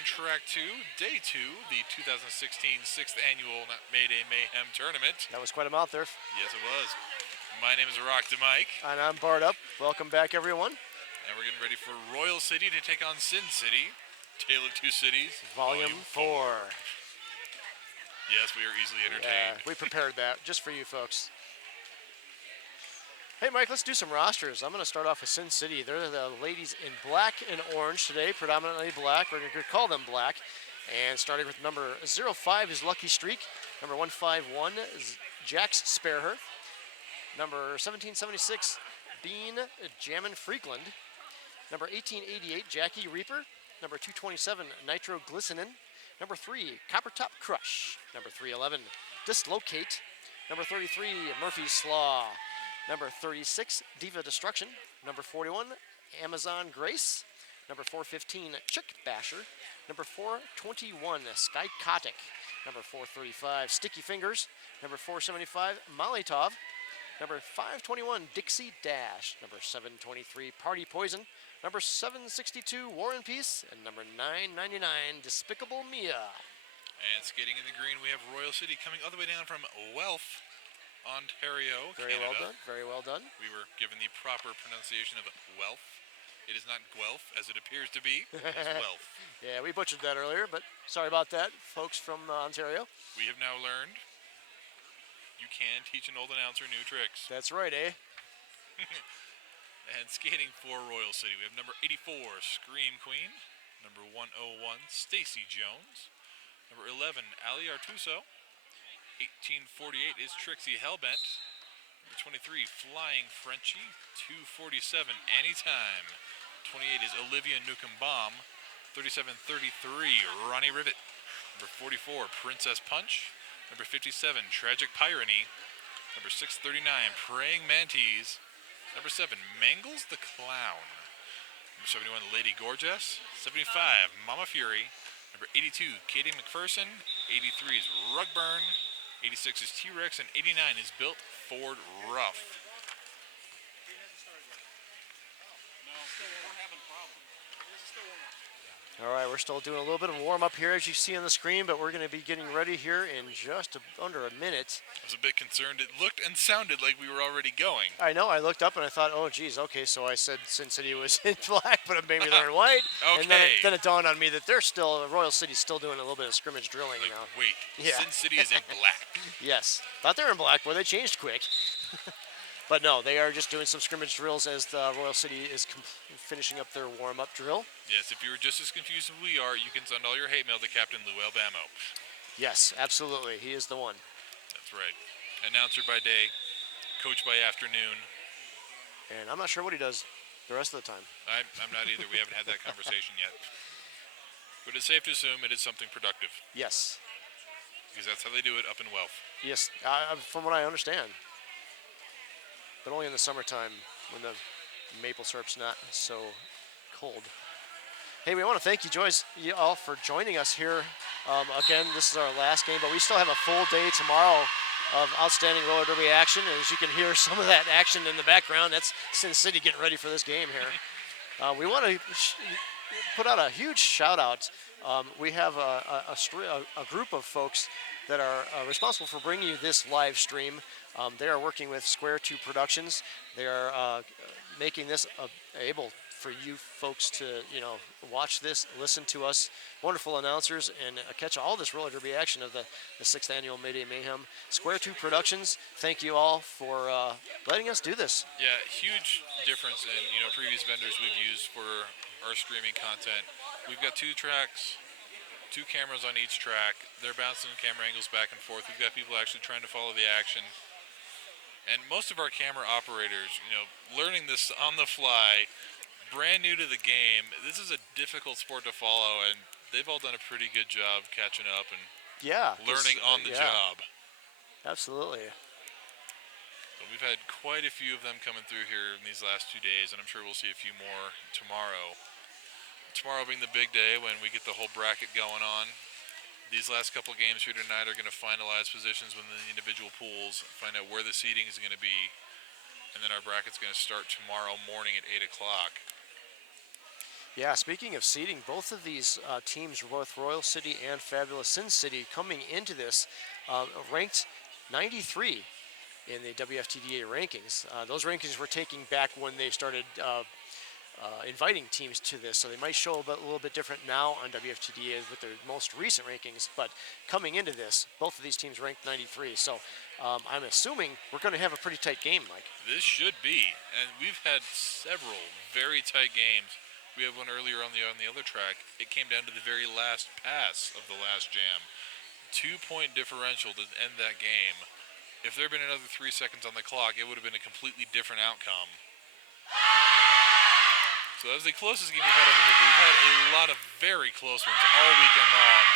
on track 2, day 2, the 2016 6th annual Mayday Mayhem tournament. That was quite a mouth there. Yes, it was. My name is Rock DeMike. And I'm Bart Up. Welcome back, everyone. And we're getting ready for Royal City to take on Sin City. Tale of Two Cities. Volume 4. Yes, we are easily entertained. Yeah, we prepared that just for you folks. Hey, Mike, let's do some rosters. I'm going to start off with Sin City. They're the ladies in black and orange today, predominantly black. We're going to call them black. And starting with number 05 is Lucky Streak. Number 151 is Jax Spareher. Number 1776, Bean Jammin' Freakland. Number 1888, Jackie Reaper. Number 227, Nitro Glistenin. Number 3, Copper Top Crush. Number 311, Dislocate. Number 33, Murphy's Slaw. Number 36, Diva Destruction. Number 41, Amazon Grace. Number 415, Chick Basher. Number 421, Skycotic. Number 435, Sticky Fingers. Number 475, Molotov. Number 521, Dixie Dash. Number 723, Party Poison. Number 762, War and Peace. And number 999, Despicable Mia. And skating in the green, we have Royal City coming all the way down from Guelph, Ontario, Very Canada. well done, very well done. We were given the proper pronunciation of Guelph. It is not Guelph, as it appears to be. It's Guelph. Yeah, we butchered that earlier, but sorry about that, folks from Ontario. We have now learned you can teach an old announcer new tricks. That's right, eh? And skating for Royal City, we have number 84, Scream Queen. Number 101, Stacy Jones. Number 11, Ali Artuso. 1848 is Trixie Hellbent. Number 23, Flying Frenchie. 247, Anytime. 28 is Olivia Newcomb Bomb. 3733, Ronnie Rivet. Number 44, Princess Punch. Number 57, Tragic Pyrony. Number 639, Praying Mantis. Number 7, Mangles the Clown. Number 71, Lady Gorgeous. 75, Mama Fury. Number 82, Katie McPherson. 83 is Rugburn. 86 is T-Rex, and 89 is Built Ford Rough. All right, we're still doing a little bit of warm-up here, as you see on the screen, but we're going to be getting ready here in just under a minute. I was a bit concerned. It looked and sounded like we were already going. I know. I looked up and I thought, oh, geez, okay, so I said Sin City was in black, but maybe they're in white. Okay. And then it dawned on me that they're still, Royal City's still doing a little bit of scrimmage drilling now. Wait, Yeah. Sin City is in black. Yes. Thought they were in black, boy, they changed quick. But no, they are just doing some scrimmage drills as the Royal City is finishing up their warm-up drill. Yes, if you were just as confused as we are, you can send all your hate mail to Captain Lou Albamo. Yes, absolutely. He is the one. That's right. Announcer by day, coach by afternoon. And I'm not sure what he does the rest of the time. I'm not either. We haven't had that conversation yet. But it's safe to assume it is something productive, Yes. because that's how they do it up in Guelph. Yes, from what I understand. But only in the summertime when the maple syrup's not so cold. Hey, we want to thank you all for joining us here. Again, this is our last game, but we still have a full day tomorrow of outstanding roller derby action. And as you can hear some of that action in the background, that's Sin City getting ready for this game here. We want to put out a huge shout out. We have a group of folks that are responsible for bringing you this live stream. They are working with Square 2 Productions. They are making this able for you folks to, watch this, listen to us, wonderful announcers, and catch all this roller derby action of the 6th annual Mayday Mayhem. Square 2 Productions, thank you all for letting us do this. Yeah, huge difference in previous vendors we've used for our streaming content. We've got 2 tracks, 2 cameras on each track. They're bouncing camera angles back and forth. We've got people actually trying to follow the action. And most of our camera operators, learning this on the fly, brand new to the game, this is a difficult sport to follow, and they've all done a pretty good job catching up and learning on the job. Absolutely. But we've had quite a few of them coming through here in these last 2 days, and I'm sure we'll see a few more tomorrow. Tomorrow being the big day when we get the whole bracket going on. These last couple games here tonight are going to finalize positions within the individual pools, find out where the seating is going to be, and then our bracket's going to start tomorrow morning at 8 o'clock. Yeah, speaking of seeding, both of these teams, both Royal City and Fabulous Sin City, coming into this ranked 93 in the WFTDA rankings. Those rankings were taking back when they started inviting teams to this, so they might show a little bit different now on WFTDA with their most recent rankings. But coming into this, both of these teams ranked 93, so I'm assuming we're going to have a pretty tight game, Mike. This should be, and we've had several very tight games. We had one earlier on the other track. It came down to the very last pass of the last jam. 2-point differential to end that game. If there had been another 3 seconds on the clock, it would have been a completely different outcome. So that was the closest game we've had over here, but we've had a lot of very close ones all weekend long.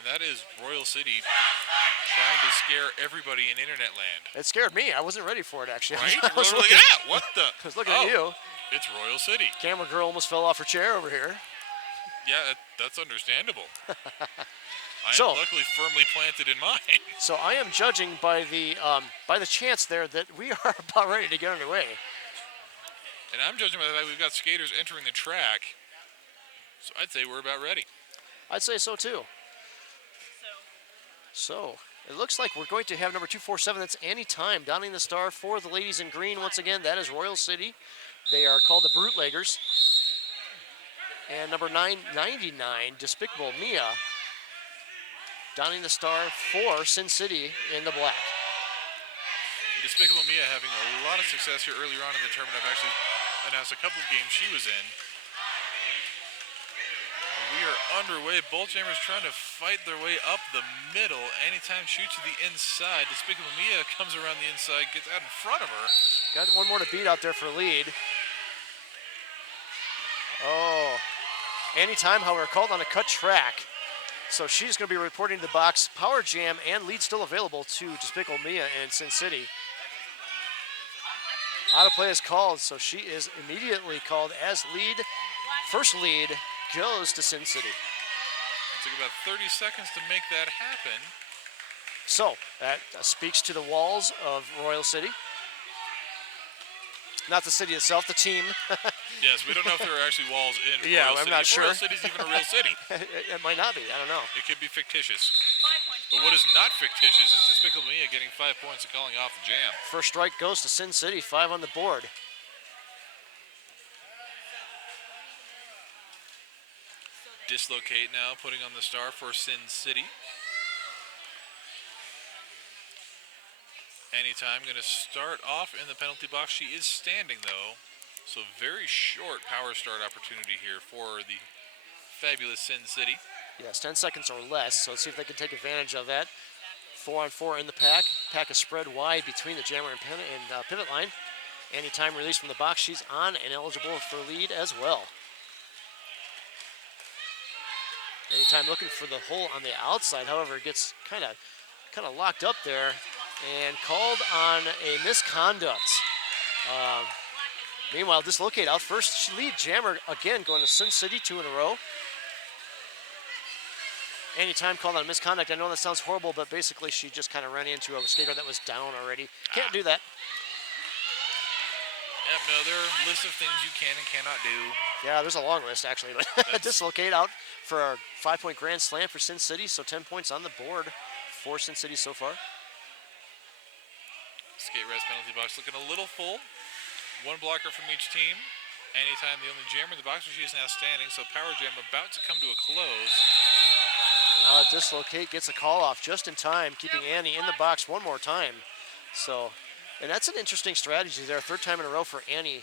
And that is Royal City trying to scare everybody in internet land. It scared me. I wasn't ready for it, actually. Right? I was Like, looking, what the? I was looking at you. It's Royal City. Camera girl almost fell off her chair over here. Yeah, that's understandable. I So- am luckily firmly planted in mine. So I am judging by the chance there that we are about ready to get underway. And I'm judging by the fact we've got skaters entering the track. So I'd say we're about ready. I'd say so too. So it looks like we're going to have number 247. That's Anytime donning the star for the ladies in green. Once again, that is Royal City. They are called the Bootleggers. And number 999, Despicable Mia, donning the star for Sin City in the black. Despicable Mia having a lot of success here earlier on in the tournament. I've actually announced a couple of games she was in. We are underway. Both jammers trying to fight their way up the middle. Anytime shoot to the inside. Despicable Mia comes around the inside, gets out in front of her. Got one more to beat out there for lead. Oh, Anytime, however, called on a cut track. So she's going to be reporting to the box. Power jam and lead still available to Despicable Mia in Sin City. Out of play is called, so she is immediately called as lead. First lead goes to Sin City. It took about 30 seconds to make that happen. So that speaks to the walls of Royal City. Not the city itself, the team. Yes, we don't know if there are actually walls in Yeah, Royal I'm City. not If sure. Royal City's even a real city. It might not be, I don't know. It could be fictitious. But what is not fictitious is Despicable Mia getting 5 points and calling off the jam. First strike goes to Sin City, 5 on the board. Dislocate now, putting on the star for Sin City. Anytime going to start off in the penalty box. She is standing though, so very short power start opportunity here for the fabulous Sin City. Yes, 10 seconds or less, so let's see if they can take advantage of that. 4-on-4 in the pack. Pack is spread wide between the jammer and pivot line. Anytime release from the box, she's on and eligible for lead as well. Anytime looking for the hole on the outside, however, it gets kind of locked up there and called on a misconduct. Meanwhile, Dislocate out first. Lead jammer again going to Sin City, 2 in a row. Anytime called on misconduct. I know that sounds horrible, but basically she just kind of ran into a skater that was down already. Can't do that. Yep, no, there are lists of things you can and cannot do. Yeah, there's a long list actually, but Dislocate out for a 5-point grand slam for Sin City, so 10 points on the board for Sin City so far. Skate rest penalty box looking a little full. 1 blocker from each team. Anytime the only jammer in the box, where she is now standing, so power jam about to come to a close. Dislocate gets a call off just in time, keeping Annie in the box one more time. So, and that's an interesting strategy there. 3rd time in a row for Annie.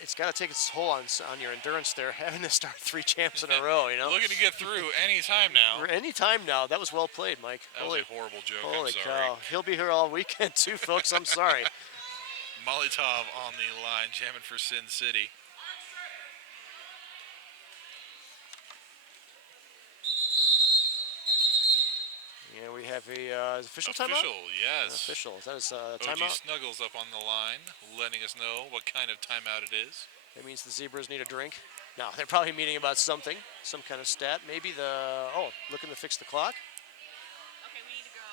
It's got to take its toll on your endurance there, having to start 3 jams in a row, you know? Looking to get through any time now. Any time now. That was well played, Mike. That was a horrible joke, Holy I'm sorry. cow. He'll be here all weekend too, folks. I'm sorry. Molotov on the line, jamming for Sin City. Yeah, we have a official timeout? Official, yes. Official. That is a OG timeout. Snuggles up on the line, letting us know what kind of timeout it is. That means the Zebras need a drink. No, they're probably meeting about something, some kind of stat. Maybe looking to fix the clock. Okay, we need to go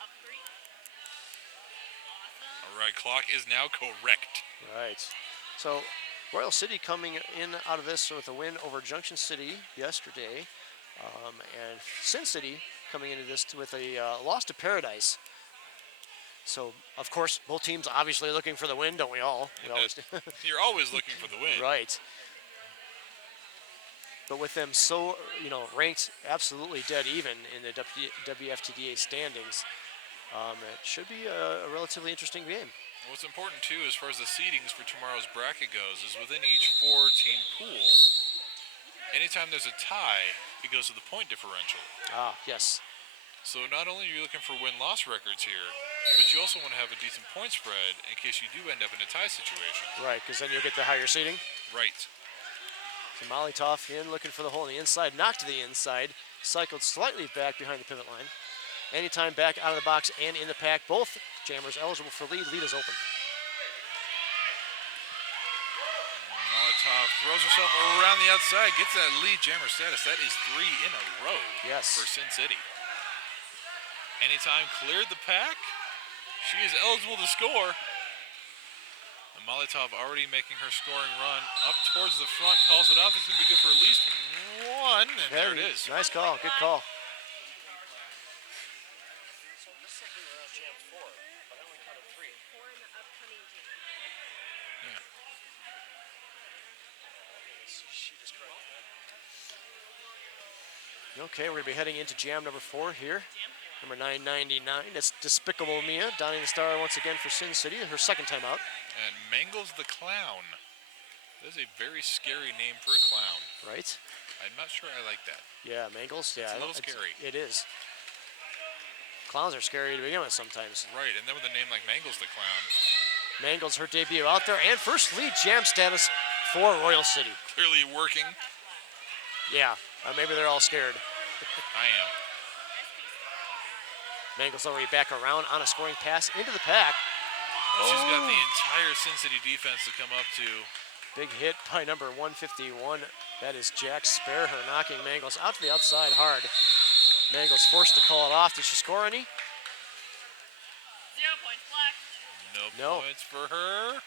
up 3. Awesome. All right, clock is now correct. Right. So Royal City coming in out of this with a win over Junction City yesterday, and Sin City coming into this with a loss to Paradise. So, of course, both teams obviously looking for the win, don't we all? We always do. You're always looking for the win. Right. But with them so, ranked absolutely dead even in the WFTDA standings, it should be a relatively interesting game. What's important, too, as far as the seedings for tomorrow's bracket goes, is within each 4-team pool, anytime there's a tie, it goes to the point differential. Ah, yes. So not only are you looking for win-loss records here, but you also want to have a decent point spread in case you do end up in a tie situation. Right, because then you'll get the higher seeding. Right. So Molotov in, looking for the hole on the inside, knocked to the inside, cycled slightly back behind the pivot line. Anytime back out of the box and in the pack, both jammers eligible for lead. Lead is open. Molotov throws herself around the outside, gets that lead jammer status. That is 3 in a row Yes. for Sin City. Anytime cleared the pack, she is eligible to score. And Molotov already making her scoring run up towards the front, calls it off. It's going to be good for at least 1, and there it is. Nice call, good call. Okay, we're going to be heading into jam number 4 here. Number 999, that's Despicable Mia, donning the star once again for Sin City, her second time out. And Mangles the Clown. That is a very scary name for a clown. Right? I'm not sure I like that. Yeah, Mangles, yeah. It's a little scary. It is. Clowns are scary to begin with sometimes. Right, and then with a name like Mangles the Clown. Mangles, her debut out there, and first lead jam status for Royal City. Clearly working. Yeah, maybe they're all scared. I am. Mangles already back around on a scoring pass into the pack. She's got the entire Sin City defense to come up to. Big hit by number 151. That is Jack Sparrow knocking Mangles out to the outside hard. Mangles forced to call it off. Did she score any? 0 points, Black. No points for her.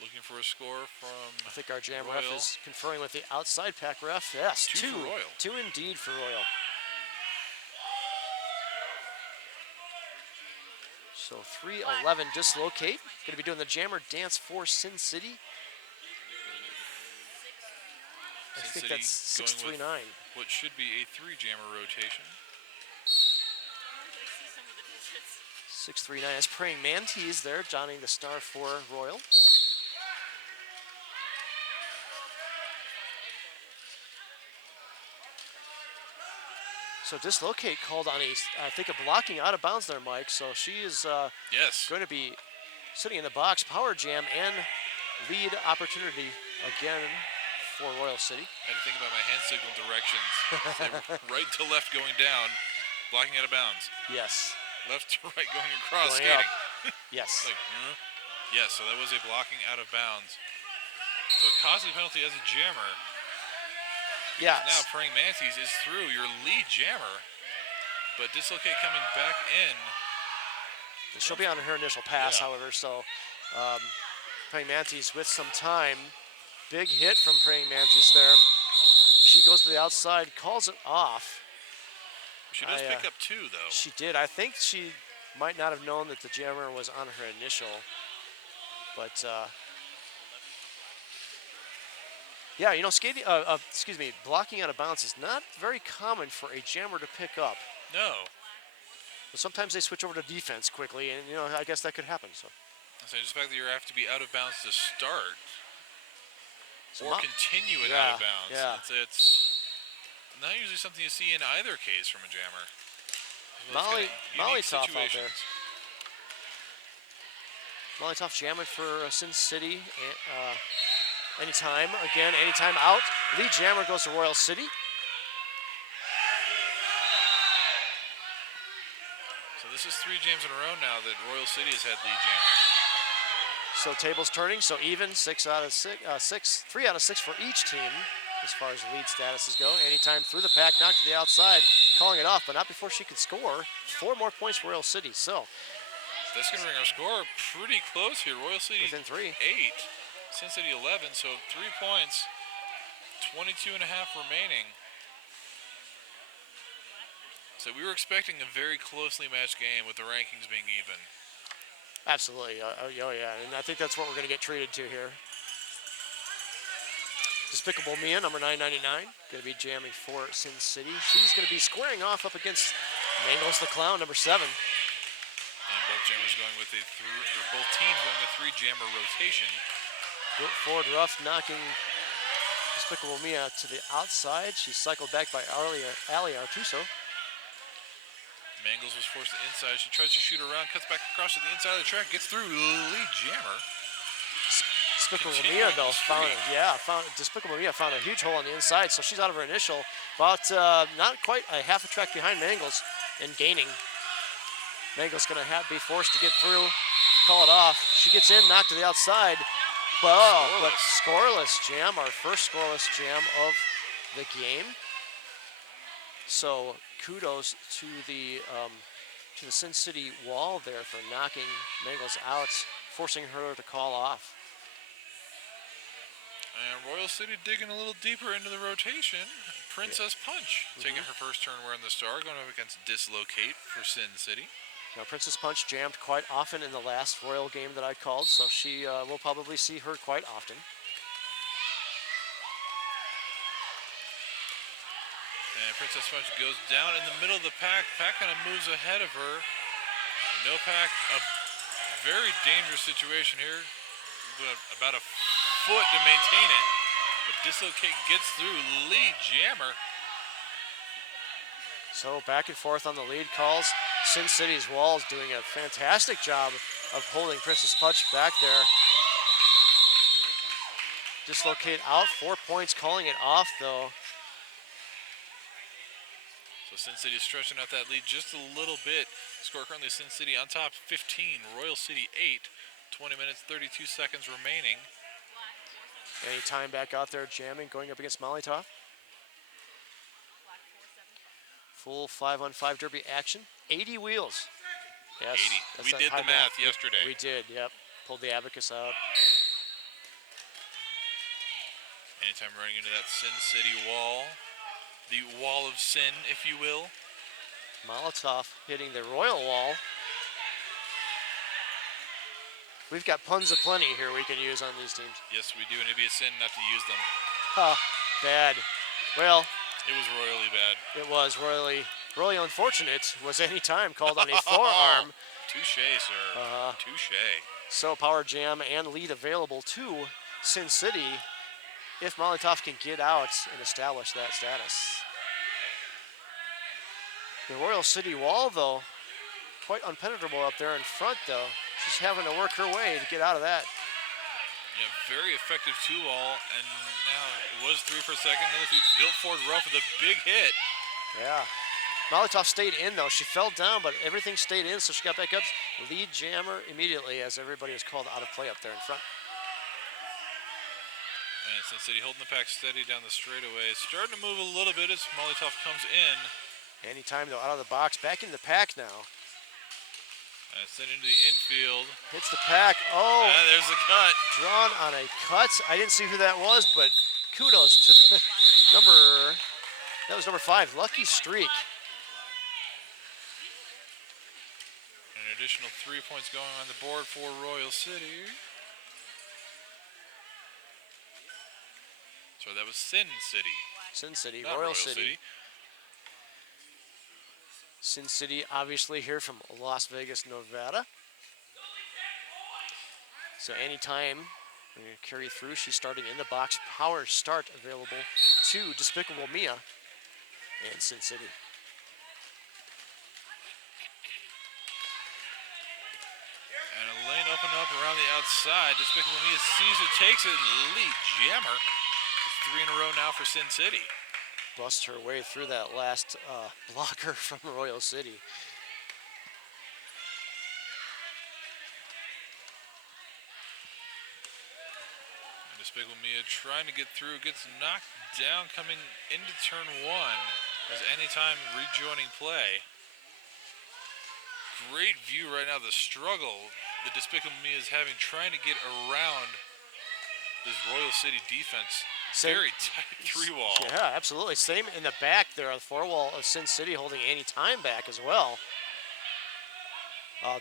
Looking for a score from I think our jam Royal. ref is conferring with the outside pack ref. Yes, 2 for Royal. 2 indeed for Royal. So 3-11 dislocate. Going to be doing the jammer dance for Sin City. I Sin think City that's going 6-3-9. with what should be a 3 jammer rotation. I see some of the digits. 6-3-9. That's Praying Mantis there, donning the star for Royal. So dislocate called on I think a blocking out of bounds there, Mike. So she is Yes. going to be sitting in the box, power jam and lead opportunity again for Royal City. I had to think about my hand signal directions. They were right to left going down, blocking out of bounds. Yes. Left to right going across, Going skating. Yes. Like, yes, so that was a blocking out of bounds. So a costly penalty as a jammer. Yeah. Now Praying Mantis is through your lead jammer, but Dislocate coming back in. She'll be on her initial pass, Yeah. however, so Praying Mantis with some time. Big hit from Praying Mantis there. She goes to the outside, calls it off. She does pick up 2, though. She did. I think she might not have known that the jammer was on her initial, but yeah, you know, skating, blocking out of bounds is not very common for a jammer to pick up. No. But sometimes they switch over to defense quickly, and you know, I guess that could happen. So just the fact that you have to be out of bounds to start, So or continue it yeah, out of bounds. yeah. It's not usually something you see in either case from a jammer. Molly Toff out there. situations. Molotov jamming for Sin City. Anytime, again, anytime out. Lead jammer goes to Royal City. So this is 3 jams in a row now that Royal City has had lead jammer. So tables turning, so even 3 out of 6 for each team as far as lead statuses go. Anytime through the pack, knocked to the outside, calling it off, but not before she could score. 4 more points for Royal City. So That's going to bring our score pretty close here. Royal City Within 3. 8, Sin City 11, so 3 points, 22 and a half remaining. So we were expecting a very closely matched game with the rankings being even. Absolutely. Oh, yeah. And I think that's what we're going to get treated to here. Despicable Mia, number 999, going to be jamming for Sin City. She's going to be squaring off up against Mangles the Clown, number 7. And both jammers going with both teams going a 3-jammer rotation. Ford Ruff knocking Despicable Mia to the outside. She's cycled back by Ali Artuso. Mangles was forced to inside. She tries to shoot around, cuts back across to the inside of the track, gets through lead jammer. Despicable Mia though found Despicable Mia found a huge hole on the inside, so she's out of her initial, about not quite a half a track behind Mangles and gaining. Mangles gonna be forced to get through, call it off. She gets in, knocked to the outside, but scoreless jam, our first scoreless jam of the game. So kudos to the Sin City wall there for knocking Mangles out, forcing her to call off. And Royal City digging a little deeper into the rotation. Princess Punch taking her first turn wearing the star, going up against Dislocate for Sin City. Now, Princess Punch jammed quite often in the last Royal game that I called, so she will probably see her quite often. And Princess Punch goes down in the middle of the pack. Pack kind of moves ahead of her. No Pack, a very dangerous situation here. About a foot to maintain it. But Dislocate gets through. Lead jammer. So back and forth on the lead calls. Sin City's wall is doing a fantastic job of holding Princess Punch back there. Dislocate out, 4 points, calling it off though. So Sin City is stretching out that lead just a little bit. Score currently Sin City on top, 15. Royal City 8. 20 minutes, 32 seconds remaining. Any time back out there jamming, going up against Molotov. Full 5-on-5 derby action. 80 wheels. Yes. 80. We did the math yesterday. We did, yep. Pulled the abacus out. Anytime running into that Sin City wall. The wall of sin, if you will. Molotov hitting the Royal wall. We've got puns aplenty here we can use on these teams. Yes, we do, and it'd be a sin not to use them. Huh, bad. Well, it was royally bad. It was royally unfortunate. Was any time called on a forearm. Touche, sir. Touche. So power jam and lead available to Sin City if Molotov can get out and establish that status. The Royal City wall, though, quite unpenetrable up there in front, though. She's having to work her way to get out of that. Yeah, very effective two-wall, and now it was 3 for a second. Another 3, built Ford Ruff with a big hit. Yeah. Molotov stayed in, though. She fell down, but everything stayed in, so she got back up. Lead jammer immediately as everybody was called out of play up there in front. And Sin City holding the pack steady down the straightaway. Starting to move a little bit as Molotov comes in. Anytime, though, out of the box. Back in the pack now. And sent into the infield. Hits the pack. Oh. And there's the cut. Drawn on a cut. I didn't see who that was, but kudos to that was number 5, Lucky Streak. An additional 3 points going on the board for Royal City. So that was Sin City. Sin City, Not Royal City. Sin City, obviously here from Las Vegas, Nevada. So anytime we're going to carry through, she's starting in the box. Power start available to Despicable Mia and Sin City. And a lane open up around the outside. Despicable Mia sees it, takes it, lead jammer. It's 3 in a row now for Sin City. Bust her way through that last blocker from Royal City. And Despicable Mia trying to get through, gets knocked down coming into turn 1 as Anytime rejoining play. great view right now. The struggle the Despicable Me is having trying to get around this Royal City defense. Same- Very tight 3-wall. Yeah, absolutely. Same in the back there on the 4 wall of Sin City holding Anytime back as well.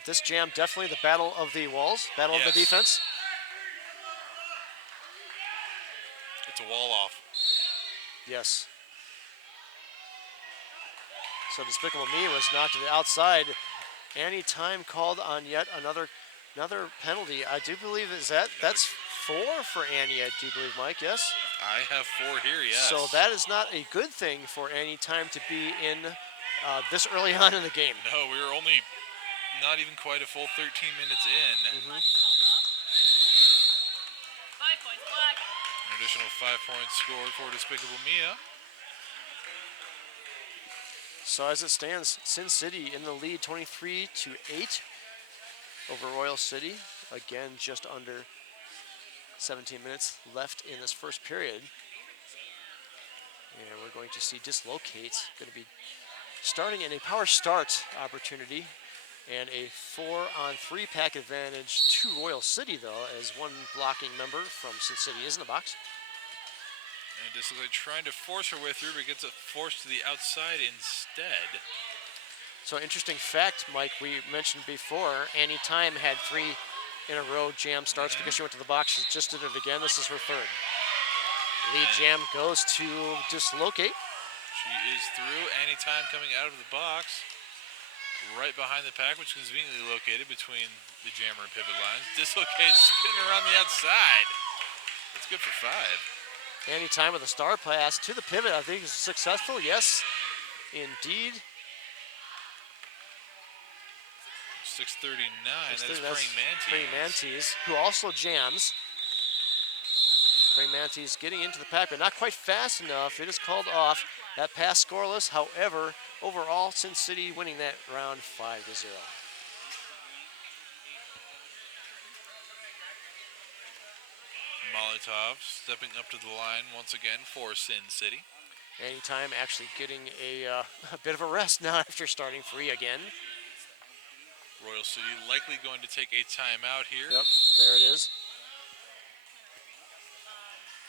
This jam definitely the battle of the walls, battle of the Yes. defense. It's a wall off. Yes. So Despicable Me was knocked to the outside. Anytime called on yet another penalty. I do believe that's 4 for Annie. I do believe, Mike. Yes. I have 4 here, yes. So that is not a good thing for Anytime to be in this early on in the game. No, we were only not even quite a full 13 minutes in. Mm-hmm. 5 points black. An additional 5 points scored for Despicable Mia. So as it stands, Sin City in the lead, 23-8 over Royal City. Again, just under 17 minutes left in this first period. And we're going to see Dislocate going to be starting in a power start opportunity and a 4-on-3 pack advantage to Royal City, though, as one blocking member from Sin City is in the box. And Dislocate trying to force her way through, but gets it forced to the outside instead. So interesting fact, Mike, we mentioned before, Anytime had 3 in a row jam starts because she went to the box. She just did it again. This is her 3rd. Lead jam goes to Dislocate. She is through. Anytime coming out of the box. Right behind the pack, which is conveniently located between the jammer and pivot lines. Dislocate spinning around the outside. That's good for 5. Anytime with a star pass to the pivot. I think is successful. Yes, indeed. 6:39. That is That's Praying Mantis. Praying Mantis, who also jams. Praying Mantis getting into the pack, but not quite fast enough. It is called off. That pass scoreless. However, overall, Sin City winning that round 5-0. Molotov stepping up to the line once again for Sin City. Anytime actually getting a bit of a rest now after starting free again. Royal City likely going to take a timeout here. Yep, there it is.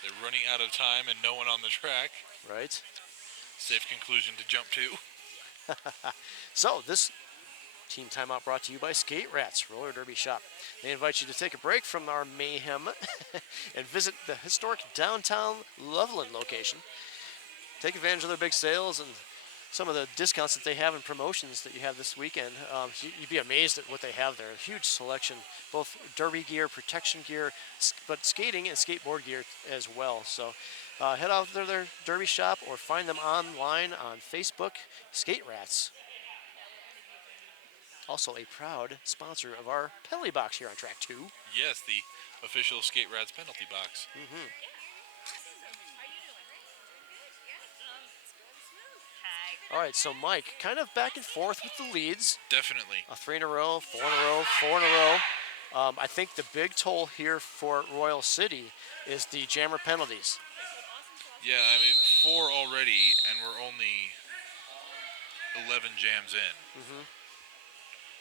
They're running out of time and no one on the track. Right. Safe conclusion to jump to. So this team timeout brought to you by Skate Rats Roller Derby Shop. They invite you to take a break from our mayhem and visit the historic downtown Loveland location. Take advantage of their big sales and some of the discounts that they have and promotions that you have this weekend. You'd be amazed at what they have there. A huge selection, both derby gear, protection gear, but skating and skateboard gear as well. So head out to their derby shop or find them online on Facebook, Skate Rats. Also a proud sponsor of our penalty box here on Track 2. Yes, the official Skate Rats penalty box. All right, so Mike, kind of back and forth with the leads. Definitely. 3 in a row, 4 in a row, 4 in a row. I think the big toll here for Royal City is the jammer penalties. Yeah, I mean, 4 already, and we're only 11 jams in.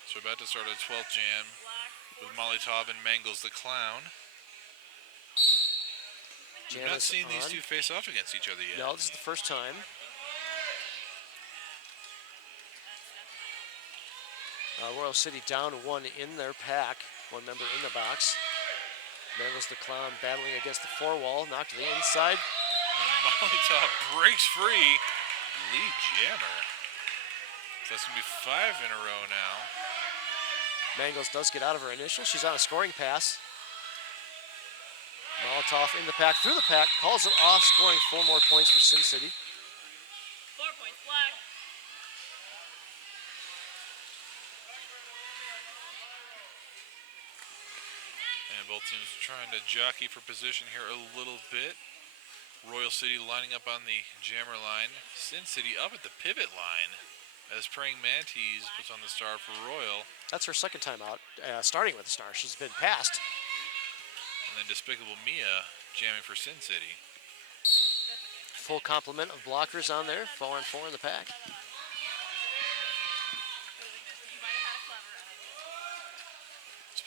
So we're about to start a 12th jam with Molotov and Mangles the Clown. We've Jam not is seen these on. two face off against each other yet. No, this is the first time. Royal City down 1 in their pack. 1 member in the box. Mangles the Clown battling against the 4 wall, knocked to the inside. And Molotov breaks free. Lead jammer. So that's going to be 5 in a row now. Mangles does get out of her initial. She's on a scoring pass. Molotov in the pack, through the pack, calls it off, scoring 4 more points for Sin City. 4 points black. And both teams trying to jockey for position here a little bit. Royal City lining up on the jammer line. Sin City up at the pivot line as Praying Mantis puts on the star for Royal. That's her second time out, starting with the star. She's been passed. And then Despicable Mia jamming for Sin City. Full complement of blockers on there, 4 on 4 in the pack. You might have had a clever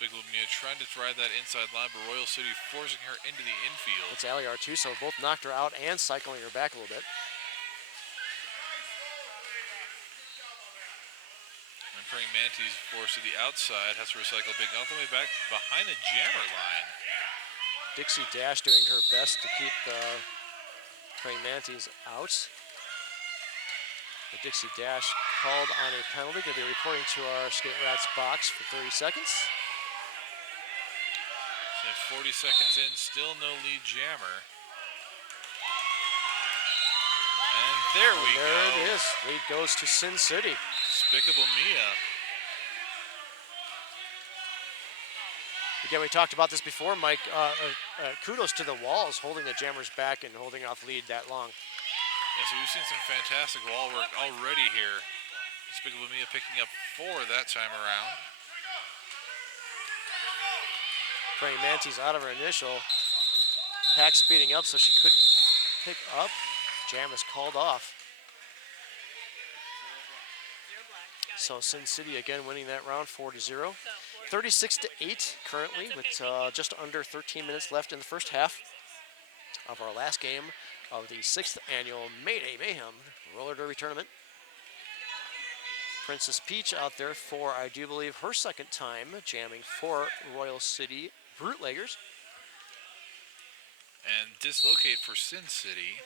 Despicable Me trying to drive that inside line, but Royal City forcing her into the infield. It's Ali Artuso. Both knocked her out and cycling her back a little bit. And Praying Mantis forced to the outside, has to recycle big all the way back behind the jammer line. Dixie Dash doing her best to keep Praying Mantis out. The Dixie Dash called on a penalty. Going to be reporting to our Skate Rats box for 30 seconds. So 40 seconds in, still no lead jammer. And there we go. There it is. Lead goes to Sin City. Despicable Mia. Again, we talked about this before, Mike. Kudos to the Walls holding the jammers back and holding off lead that long. Yeah, so we've seen some fantastic wall work already here. Despicable Mia picking up 4 that time around. Praying Mantis out of her initial. Pack speeding up so she couldn't pick up. Jam is called off. So Sin City again winning that round 4-0. 36-8 currently with just under 13 minutes left in the first half of our last game of the 6th annual Mayday Mayhem Roller Derby Tournament. Princess Peach out there for, I do believe, her second time jamming for Royal City Bootleggers. And Dislocate for Sin City.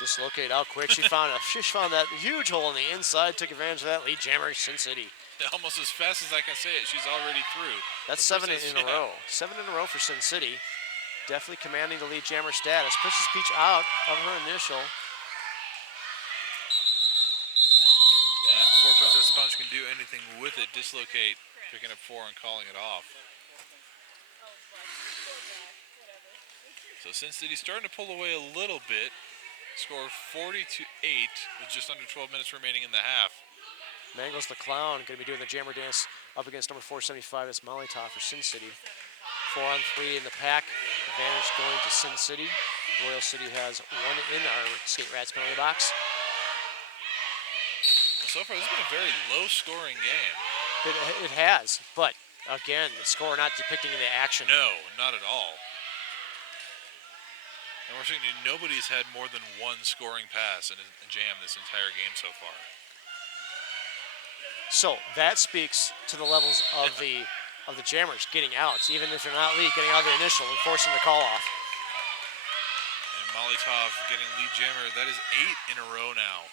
Dislocate out quick. She found that huge hole on the inside, took advantage of that. Lead jammer, Sin City. Almost as fast as I can say it, she's already through. That's The 7 Princess- in a row. 7 in a row for Sin City. Definitely commanding the lead jammer status. Princess Peach out of her initial. And before Princess Punch can do anything with it, Dislocate picking up 4 and calling it off. So Sin City starting to pull away a little bit. Score 40-8 with just under 12 minutes remaining in the half. Mangles the Clown going to be doing the jammer dance up against number 475. That's Molly Todd for Sin City. 4 on 3 in the pack. Advantage going to Sin City. Royal City has 1 in our Skate Rats penalty box. Well, so far, this has been a very low-scoring game. It has, but again, the score not depicting the action. No, not at all. And we're seeing nobody's had more than 1 scoring pass in a jam this entire game so far. So that speaks to the levels of the jammers getting out, even if they're not lead, getting out of the initial and forcing the call off. And Molotov getting lead jammer. That is 8 in a row now.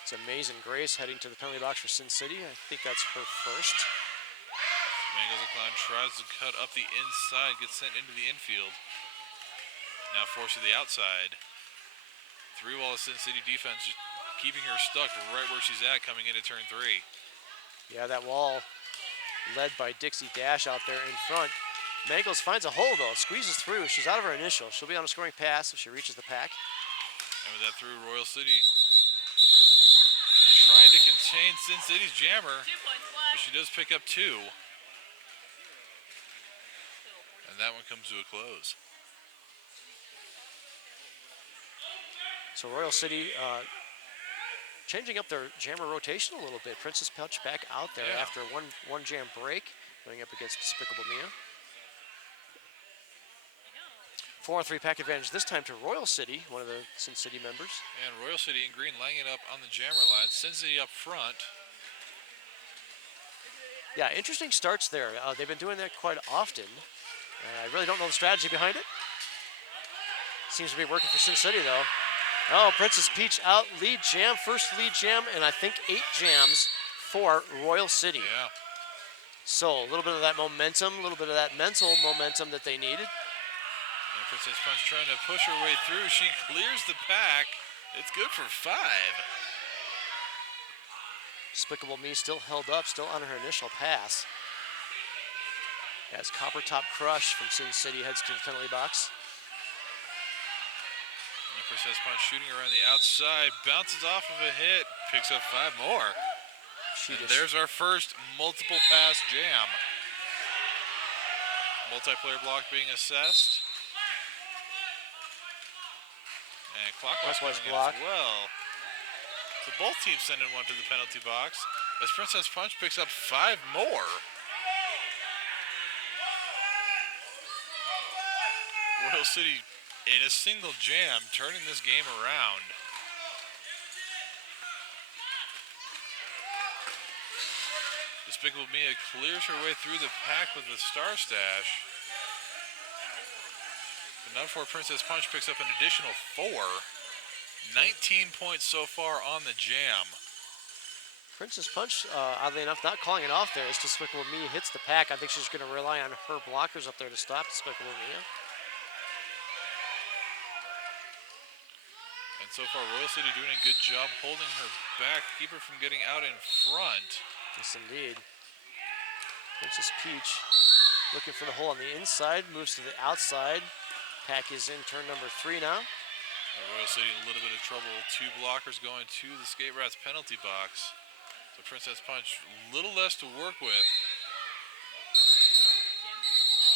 It's Amazing Grace heading to the penalty box for Sin City. I think that's her first. Mangles the Clown tries to cut up the inside, gets sent into the infield. Now forced to the outside. 3-wall Sin City defense just keeping her stuck right where she's at coming into turn 3. Yeah, that wall led by Dixie Dash out there in front. Mangles finds a hole though, squeezes through. She's out of her initial. She'll be on a scoring pass if she reaches the pack. And with that through, Royal City trying to contain Sin City's jammer, 2 points but left. she does pick up 2. And that one comes to a close. So Royal City changing up their jammer rotation a little bit. Princess Peach back out there Yeah. after one jam break, going up against Despicable Mia. 4 on 3 pack advantage this time to Royal City, one of the Sin City members. And Royal City in green laying it up on the jammer line. Sin City up front. Yeah, interesting starts there. They've been doing that quite often. I really don't know the strategy behind it. Seems to be working for Sin City though. Oh, Princess Peach out, lead jam, first lead jam, and I think 8 jams for Royal City. Yeah. So a little bit of that momentum, a little bit of that mental momentum that they needed. And Princess Punch trying to push her way through. She clears the pack. It's good for 5. Despicable Me still held up, still on her initial pass. As Copper Top Crush from Sin City heads to the penalty box. And Princess Punch shooting around the outside, bounces off of a hit, picks up 5 more. She And just, there's our first multiple pass jam. Multiplayer block being assessed. And clockwise Clockwise coming in block. as well. So both teams sending one to the penalty box. as Princess Punch picks up 5 more. Royal City in a single jam, turning this game around. Despicable Mia clears her way through the pack with the Star Stash. But now for Princess Punch picks up an additional 4. 19 points so far on the jam. Princess Punch, oddly enough, not calling it off there as Despicable Me hits the pack. I think she's going to rely on her blockers up there to stop Despicable Me. And so far, Royal City doing a good job holding her back, keep her from getting out in front. Yes, indeed. Princess Peach looking for the hole on the inside, moves to the outside. Pack is in turn number 3 now. Royal City in a little bit of trouble. 2 blockers going to the Skate Rats penalty box. So Princess Punch, a little less to work with.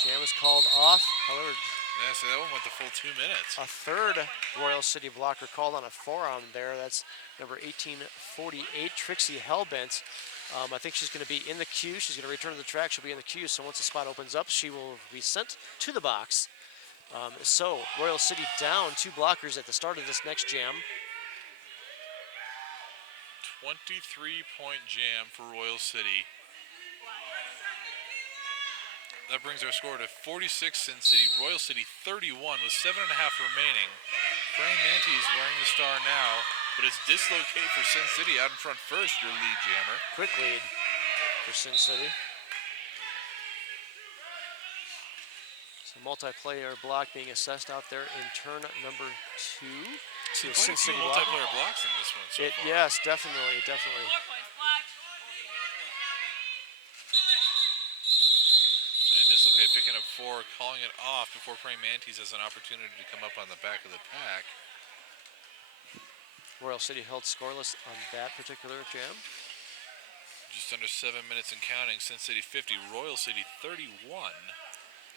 Jam is called off. However, Yeah, so that one went the full 2 minutes. a third Royal City blocker called on a forearm there. That's number 1848, Trixie Hellbent. I think she's going to be in the queue. She's going to return to the track. She'll be in the queue. So once the spot opens up, she will be sent to the box. So Royal City down 2 blockers at the start of this next jam. 23-point jam for Royal City. That brings our score to 46 Sin City, Royal City 31 with 7.5 remaining. Praying Mantis wearing the star now, but it's dislocate for Sin City out in front first, your lead jammer. Quick lead for Sin City. So multiplayer block being assessed out there in turn number 2. See, Sin quite a few City block. multiplayer blocks in this one so far. Yes, definitely. 4 points, black. And Dislocate picking up 4, calling it off before Praying Mantis has an opportunity to come up on the back of the pack. Royal City held scoreless on that particular jam. Just under 7 minutes and counting. Sin City 50, Royal City 31.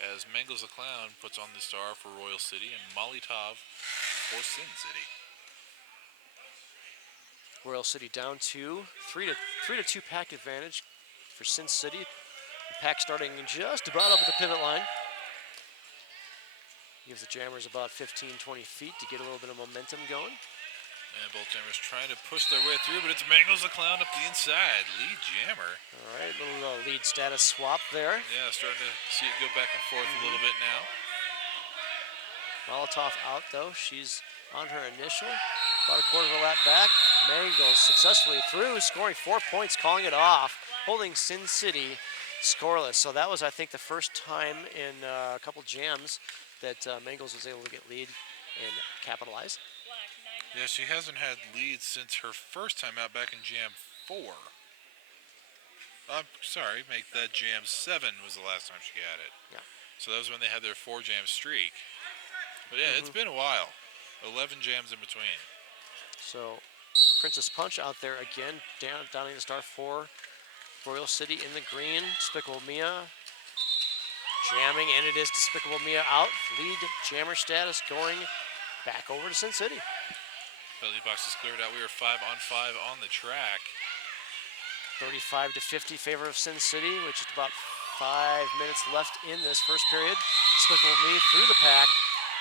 As Mangles the Clown puts on the star for Royal City and Molly Tav for Sin City. Royal City down 2, 3 to 2 pack advantage for Sin City. The pack starting just about up at the pivot line. Gives the jammers about 15-20 feet to get a little bit of momentum going. And both jammers trying to push their way through, but it's Mangles the Clown up the inside. Lead jammer. All right, little lead status swap there. Yeah, starting to see it go back and forth a little bit now. Molotov out though. She's on her initial. About a quarter of a lap back. Mangles successfully through, scoring 4 points, calling it off, holding Sin City scoreless. So that was, I think, the first time in a couple jams that Mangles was able to get lead and capitalize. Yeah, she hasn't had leads since her first time out back in Jam 4. I'm sorry, make that Jam 7 was the last time she had it. Yeah. So that was when they had their 4-jam streak. But yeah, it's been a while. 11 jams in between. So Princess Punch out there again, downing the star for Royal City in the green. Despicable Mia jamming, and it is Despicable Mia out. Lead jammer status going back over to Sin City. Belly box is cleared out. We are 5 on 5 on the track. 35 to 50 favor of Sin City, which is about 5 minutes left in this first period. Despicable Me through the pack,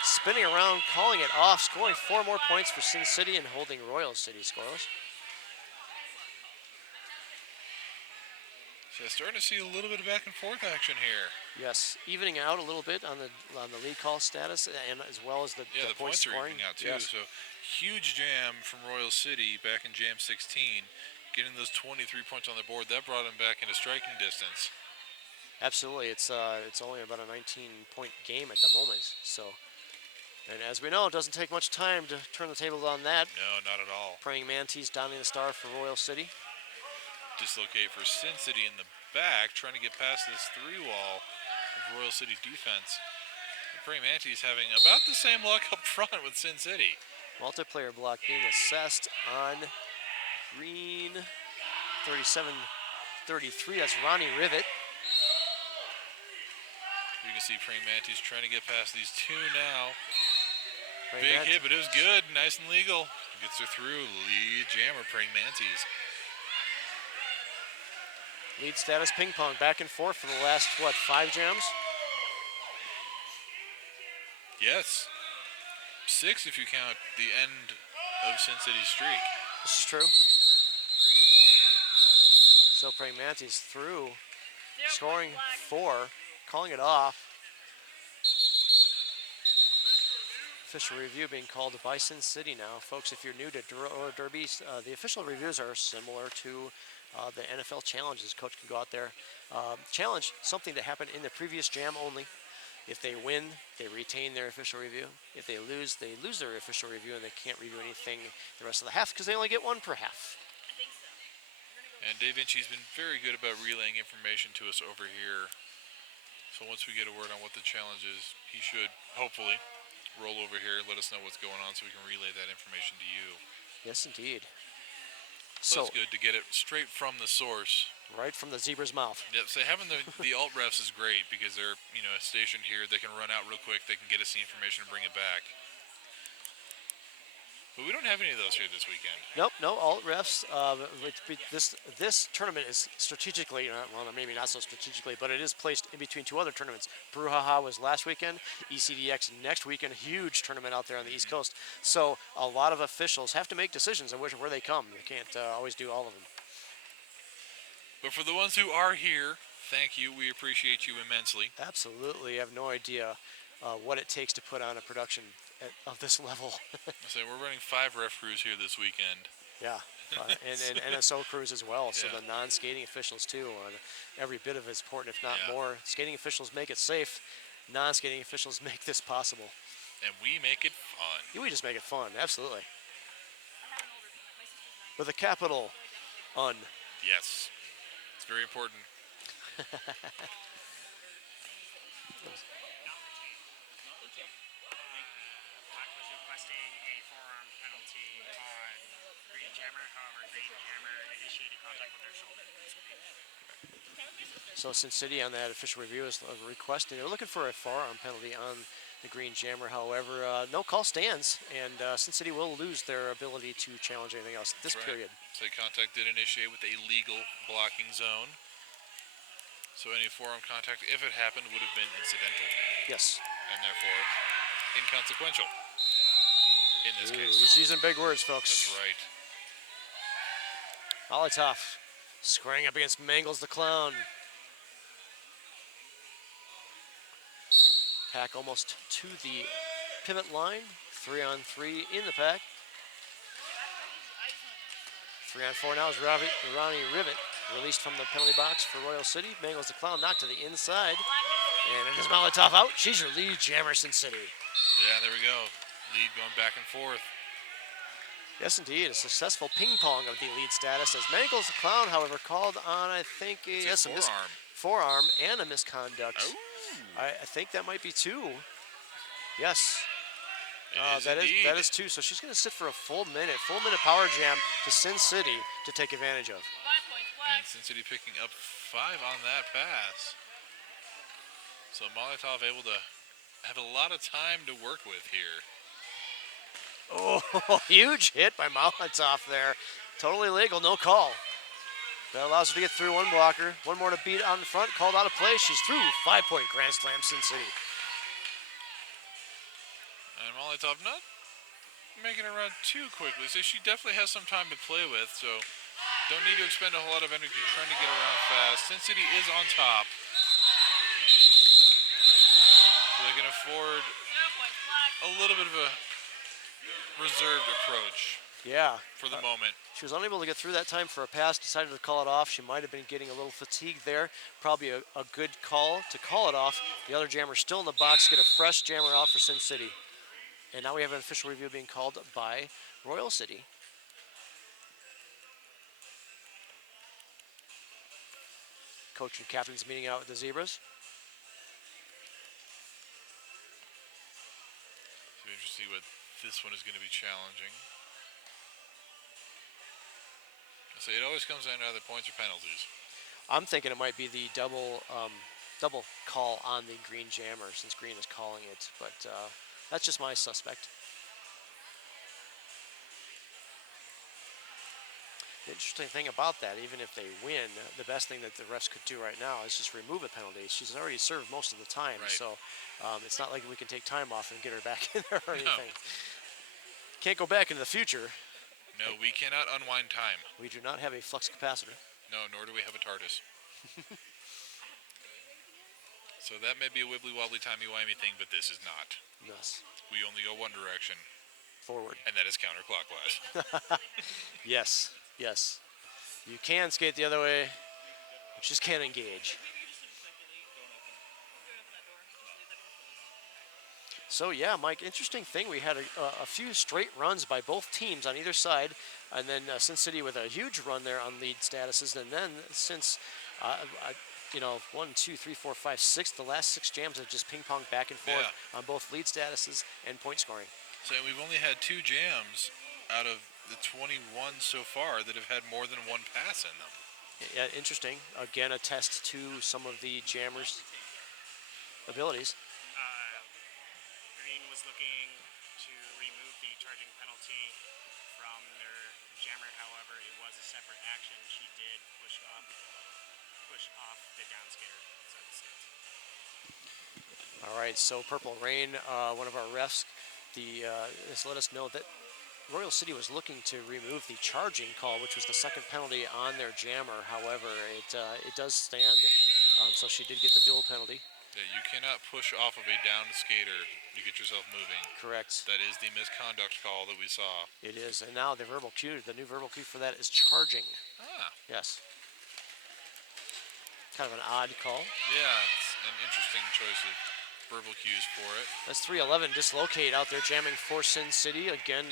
spinning around, calling it off, scoring 4 more points for Sin City and holding Royal City scoreless. So starting to see a little bit of back and forth action here. Yes, evening out a little bit on the lead call status, and as well as the The point points are scoring. evening out too. Yes. So huge jam from Royal City back in Jam 16, getting those 23 points on the board. That brought him back into striking distance. Absolutely, it's only about a 19-point game at the moment. So, and as we know, it doesn't take much time to turn the table on that. No, not at all. Praying Mantis downing the star for Royal City. Dislocate for Sin City in the back, trying to get past this 3-wall of Royal City defense. And Praying Mantis having about the same luck up front with Sin City. Multiplayer block being assessed on green 37-33. That's Ronnie Rivet. You can see Praying Mantis trying to get past these 2 now. Praying Big Mantis. hit, but it was good. Nice and legal. Gets her through. Lead jammer, Praying Mantis. Lead status ping pong back and forth for the last, what, 5 jams? Yes. 6 if you count the end of Sin City's streak. This is true. So Pragmanti's through, 0 scoring points 4, black. calling it off. Official review being called by Sin City now. Folks, if you're new to roller derby, the official reviews are similar to the NFL challenges. Coach can go out there, challenge something that happened in the previous jam only. If they win, they retain their official review. If they lose their official review and they can't review anything the rest of the half because they only get 1 per half. I think so. And Da Vinci's been very good about relaying information to us over here. So once we get a word on what the challenge is, he should hopefully roll over here, let us know what's going on so we can relay that information to you. Yes, indeed. So So, it's good to get it straight from the source. right from the zebra's mouth. Yep, so having the alt refs is great because they're, stationed here. They can run out real quick. They can get us the information and bring it back. But we don't have any of those here this weekend. Nope, no alt refs. This tournament is strategically, well, maybe not so strategically, but it is placed in between 2 other tournaments. Brouhaha was last weekend, ECDX next weekend, huge tournament out there on the East Coast. So a lot of officials have to make decisions on where they come. They can't always do all of them. But for the ones who are here, thank you. We appreciate you immensely. Absolutely, I have no idea what it takes to put on a production of this level. We're running 5 ref crews here this weekend. Yeah, and NSO crews as well. So Yeah. the non-skating officials too. Every bit of it's important, if not Yeah. more. Skating officials make it safe. Non-skating officials make this possible. And we make it fun. We just make it fun, absolutely. With a capital, un. Yes. It's very important. Black was requesting a forearm penalty on Green Jammer. However, Green Jammer initiated contact with their shoulder. So Sin City on that official review is requesting. They're looking for a forearm penalty on the Green Jammer. However, no call stands, and Sin City will lose their ability to challenge anything else this Right. period. So contact did initiate with a legal blocking zone. So any forearm contact, if it happened, would have been incidental Yes. and therefore inconsequential in this Ooh, case. he's using big words, folks. That's right. Molotov squaring up against Mangles the Clown. Pack almost to the pivot line. 3-on-3 in the pack. 3-on-4 now is Ronnie Rivet released from the penalty box for Royal City. Mangles the Clown knocked to the inside. And it is Molotov out. She's your lead jammer, Sin City. Yeah, there we go. Lead going back and forth. Yes, indeed. A successful ping pong of the lead status as Mangles the Clown, however, called on, I think, It's a forearm. forearm and a misconduct. Oh. I think that might be 2. Yes. It is that indeed. is 2. So she's going to sit for a full minute power jam to Sin City to take advantage of. 5 points black. And Sin City picking up 5 on that pass. So Molotov able to have a lot of time to work with here. Oh, huge hit by Molotov there. Totally legal, no call. That allows her to get through 1 blocker. 1 more to beat on the front, called out of play. She's through. 5-point grand slam, Sin City. And Molotov not making it run too quickly, so she definitely has some time to play with, so don't need to expend a whole lot of energy trying to get around fast. Sin City is on top. So they can afford 0 points black. a little bit of a reserved approach Yeah. for the moment. She was unable to get through that time for a pass, decided to call it off. She might have been getting a little fatigued there. Probably a good call to call it off. The other jammer still in the box, get a fresh jammer out for Sin City. And now we have an official review being called by Royal City. Coach and captains meeting out with the Zebras. So we interested to see what this one is going to be challenging. So it always comes down to either points or penalties. I'm thinking it might be the double call on the Green Jammer since Green is calling it, but that's just my suspect. The interesting thing about that, even if they win, the best thing that the refs could do right now is just remove a penalty. She's already served most of the time, Right. so it's not like we can take time off and get her back in there or No. anything. Can't go back into the future. No, we cannot unwind time. We do not have a flux capacitor. No, nor do we have a TARDIS. So that may be a wibbly wobbly timey wimey thing, but this is not. Yes. We only go one direction, Forward. and that is counterclockwise. Yes. Yes. You can skate the other way, you just can't engage. So yeah, Mike, interesting thing. We had a few straight runs by both teams on either side, and then Sin City with a huge run there on lead statuses, and then since 1, 2, 3, 4, 5, 6, the last 6 jams have just ping ponged back and forth on both lead statuses and point scoring. So we've only had 2 jams out of the 21 so far that have had more than one pass in them. Yeah, interesting. Again, a test to some of the jammers' abilities. Green was looking to remove the charging penalty from their jammer. However, it was a separate action. She did push off the downskater. So it's All right, so Purple Rain, one of our refs, has let us know that Royal City was looking to remove the charging call, which was the second penalty on their jammer. However, it does stand, so she did get the dual penalty. Yeah, you cannot push off of a down skater to get yourself moving. Correct. That is the misconduct call that we saw. It is, and now the new verbal cue for that is charging. Ah, Yes. Kind of an odd call. yeah, it's an interesting choice of verbal cues for it. That's 311 dislocate out there jamming for Sin City. Again,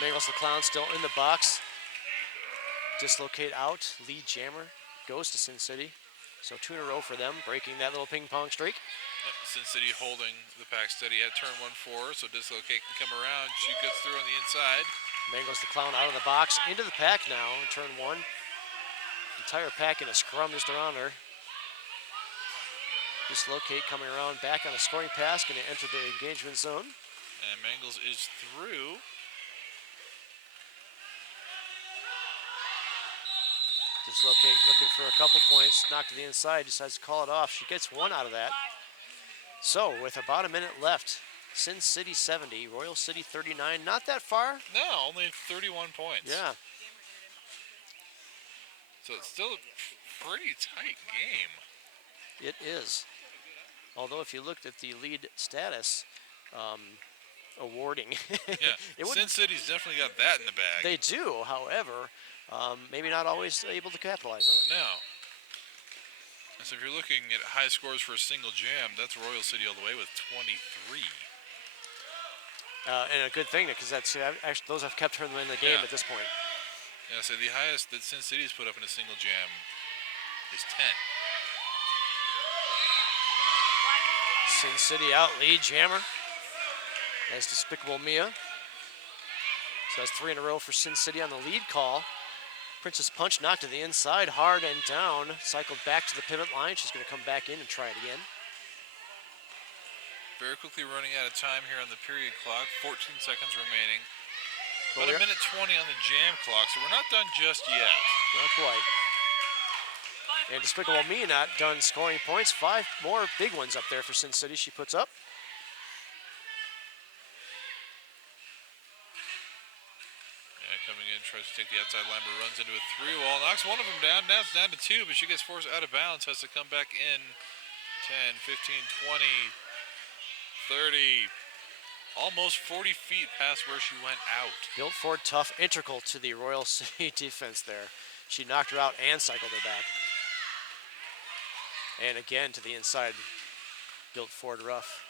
Mangles the Clown still in the box. Dislocate out, lead jammer goes to Sin City. So 2 in a row for them, breaking that little ping pong streak. Yep, Sin City holding the pack steady at turn 1-4, so Dislocate can come around. She gets through on the inside. Mangles the Clown out of the box, into the pack now in turn 1. Entire pack in a scrum just around her. Dislocate coming around back on a scoring pass, going to enter the engagement zone. And Mangles is through. Dislocate looking for a couple points, knocked to the inside, decides to call it off. She gets 1 out of that. So with about a minute left, Sin City 70, Royal City 39, not that far. No, only 31 points. Yeah, So it's still a pretty tight game. it is. Although if you looked at the lead status awarding, Yeah, it Sin wouldn't. City's definitely got that in the bag. They do, however, maybe not always able to capitalize on it. No. And so if you're looking at high scores for a single jam, that's Royal City all the way with 23. And a good thing, because that's actually those have kept her in the game Yeah. at this point. Yeah, so the highest that Sin City's put up in a single jam is 10. Sin City out lead jammer. That's Despicable Mia. So that's 3 in a row for Sin City on the lead call. Princess Punch knocked to the inside, hard and down. Cycled back to the pivot line. She's going to come back in and try it again. Very quickly running out of time here on the period clock. 14 seconds remaining. But About a we're- minute 20 on the jam clock, so we're not done just yet. Not quite. And Despicable Me not done scoring points. 5 more big ones up there for Sin City she puts up. Yeah, coming in, tries to take the outside line, but runs into a 3-wall. Knocks one of them down. Now it's down to 2, but she gets forced out of bounds. Has to come back in. 10, 15, 20, 30. Almost 40 feet past where she went out. Built Ford tough, integral to the Royal City defense there. She knocked her out and cycled her back. And again to the inside. Built Ford rough.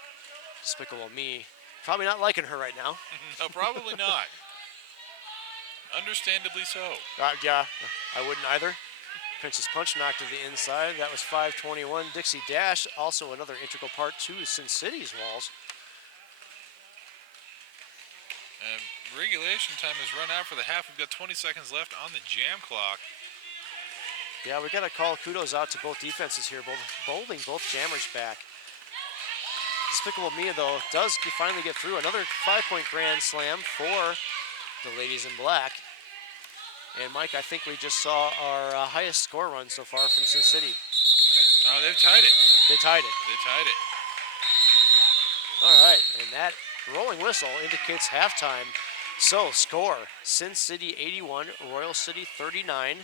Despicable Me. Probably not liking her right now. No, probably not. Understandably so. Yeah, I wouldn't either. Princess Punch knocked to the inside. That was 5:21. Dixie Dash, also another integral part to Sin City's walls. And regulation time has run out for the half. We've got 20 seconds left on the jam clock. Yeah, we got to call kudos out to both defenses here, holding both jammers back. Despicable Me, though, does finally get through. Another 5-point grand slam for the ladies in black. And Mike, I think we just saw our highest score run so far from Sin City. Oh, they've tied it. They tied it. They tied it. All right, and that rolling whistle indicates halftime. So score, Sin City 81, Royal City 39.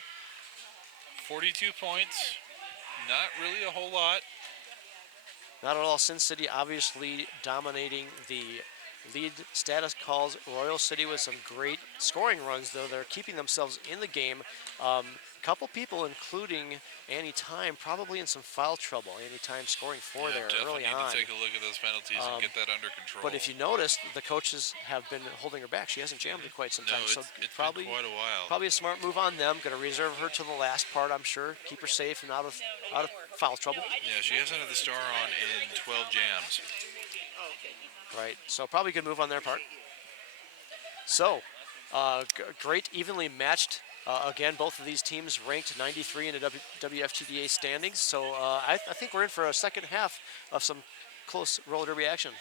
42 points. Not really a whole lot. Not at all. Sin City obviously dominating the lead status calls. Royal City with some great scoring runs, though. They're keeping themselves in the game. Couple people, including Annie Time, probably in some foul trouble. Annie Time scoring four there definitely early need on. to take a look at those penalties and get that under control. But if you notice, the coaches have been holding her back. She hasn't jammed in quite some time. No, So it's probably been quite a while. Probably a smart move on them. Going to reserve her to the last part, I'm sure. Keep her safe and out of foul trouble. Yeah, she hasn't had the star on in 12 jams. Right. So probably a good move on their part. So, great, evenly matched. Again, both of these teams ranked 93 in the WFTDA standings. So I think we're in for a second half of some close roller derby action.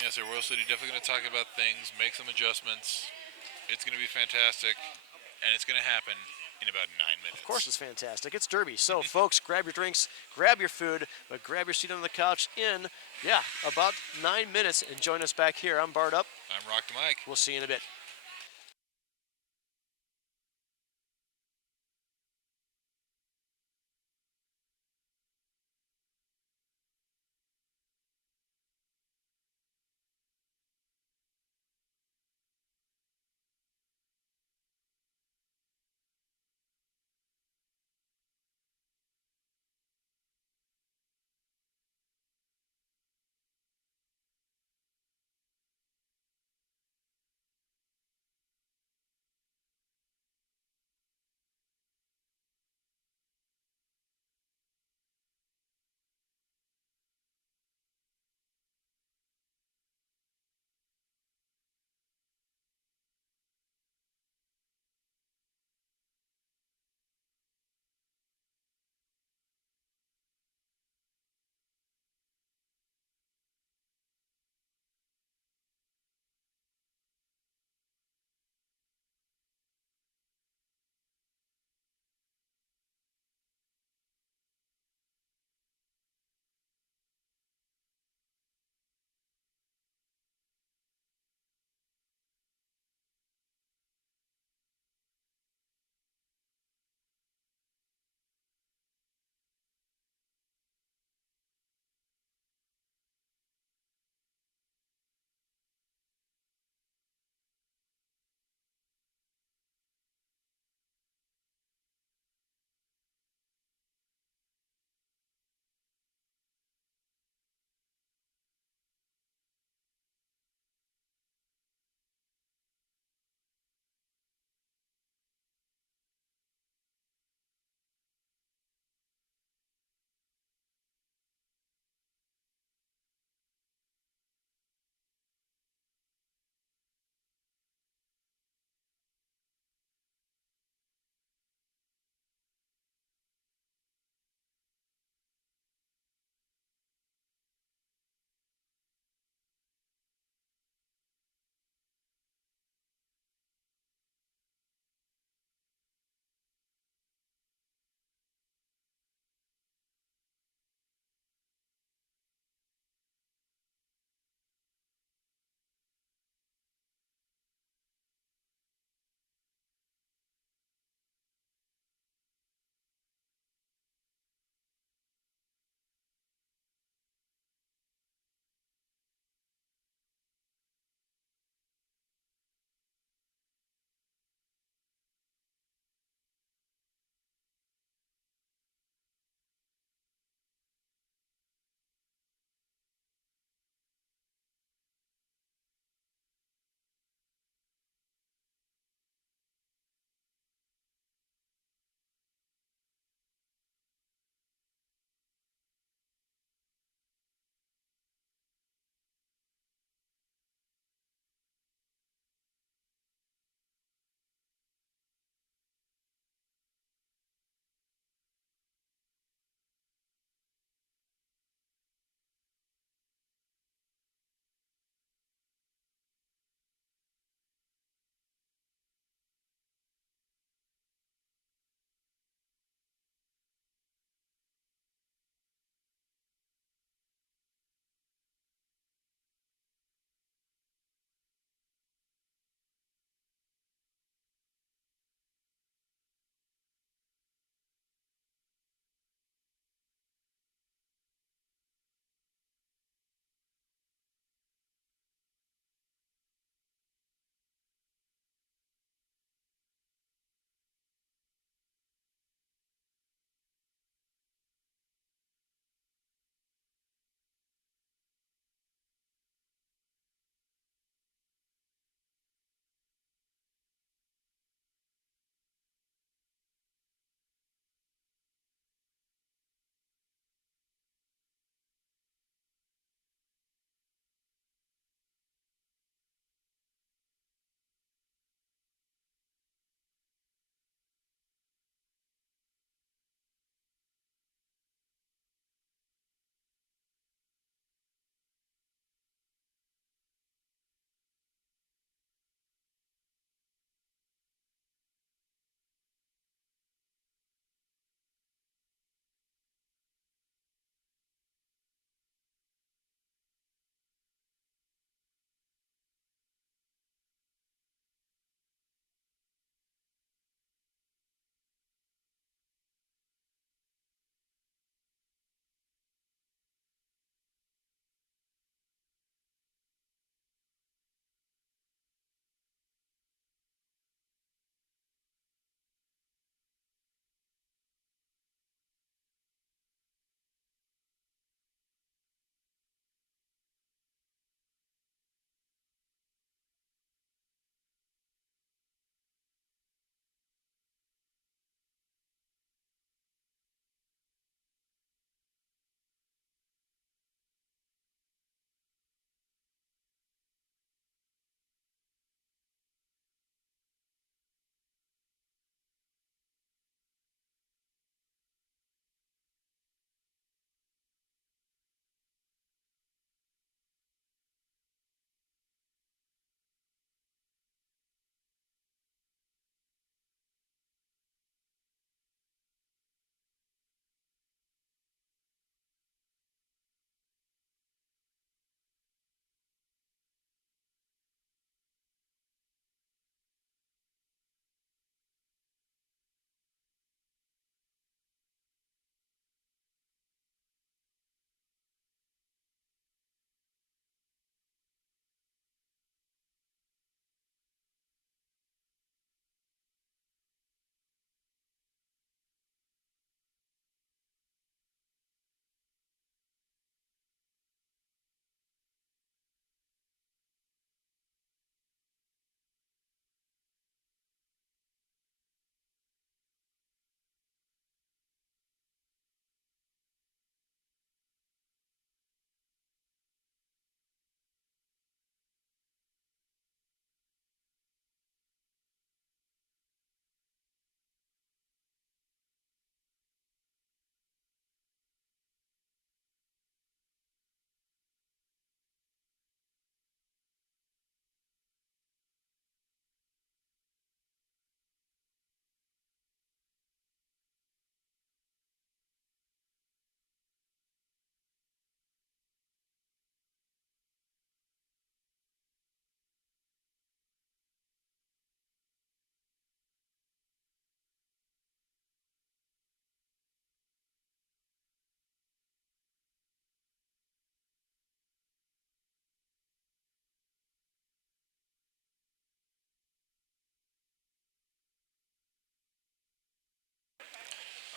Yeah, so Royal City definitely going to talk about things, make some adjustments. It's going to be fantastic, and it's going to happen in about 9 minutes. Of course it's fantastic. It's Derby. So, folks, grab your drinks, grab your food, but grab your seat on the couch in, about 9 minutes, and join us back here. I'm Bart Up. I'm Rock the Mike. We'll see you in a bit.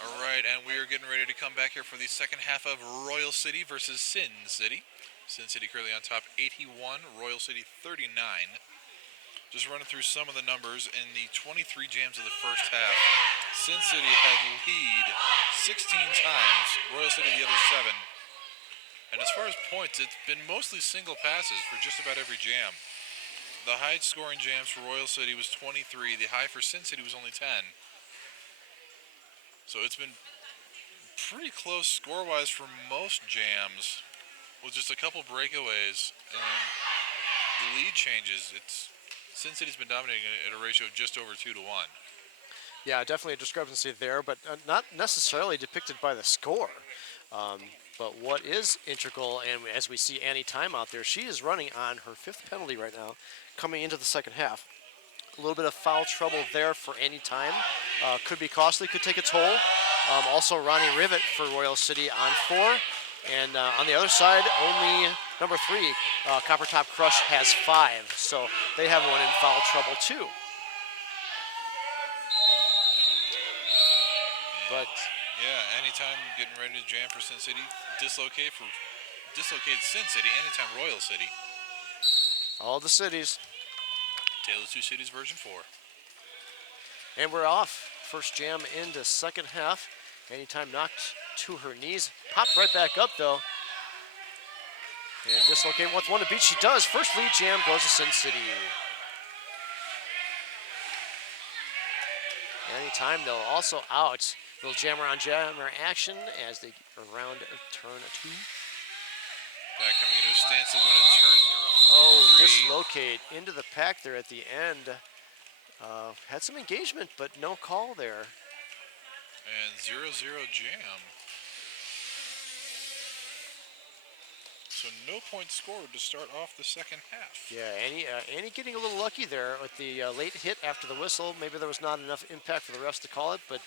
All right, and we are getting ready to come back here for the second half of Royal City versus Sin City. Sin City currently on top 81, Royal City 39. Just running through some of the numbers in the 23 jams of the first half. Sin City had lead 16 times, Royal City the other 7. And as far as points, it's been mostly single passes for just about every jam. The high scoring jams for Royal City was 23, the high for Sin City was only 10. So it's been pretty close score-wise for most jams, with just a couple breakaways and the lead changes. Sin City's been dominating at a ratio of just over 2 to 1. Yeah, definitely a discrepancy there, but not necessarily depicted by the score. But what is integral, and as we see Annie Time out there, she is running on her 5th penalty right now, coming into the second half. A little bit of foul trouble there for Annie Time. Could be costly, could take a toll. Also Ronnie Rivet for Royal City on 4. And on the other side, only number 3, Copper Top Crush has 5. So they have one in foul trouble too. But yeah, Anytime getting ready to jam for Sin City. Dislocated Sin City, Anytime Royal City. all the cities. Tale of Two Cities version 4. And we're off. First jam into second half. Anytime knocked to her knees. Popped right back up though. And dislocated with one to beat. She does. First lead jam goes to Sin City. Anytime though, also out. Little jammer on jammer action as they around turn 2. Back coming into a stance, they're going to turn. Oh, 3. dislocate into the pack there at the end. Had some engagement, but no call there. And 0-0 jam. So no points scored to start off the second half. Yeah, Annie getting a little lucky there with the late hit after the whistle. Maybe there was not enough impact for the refs to call it, but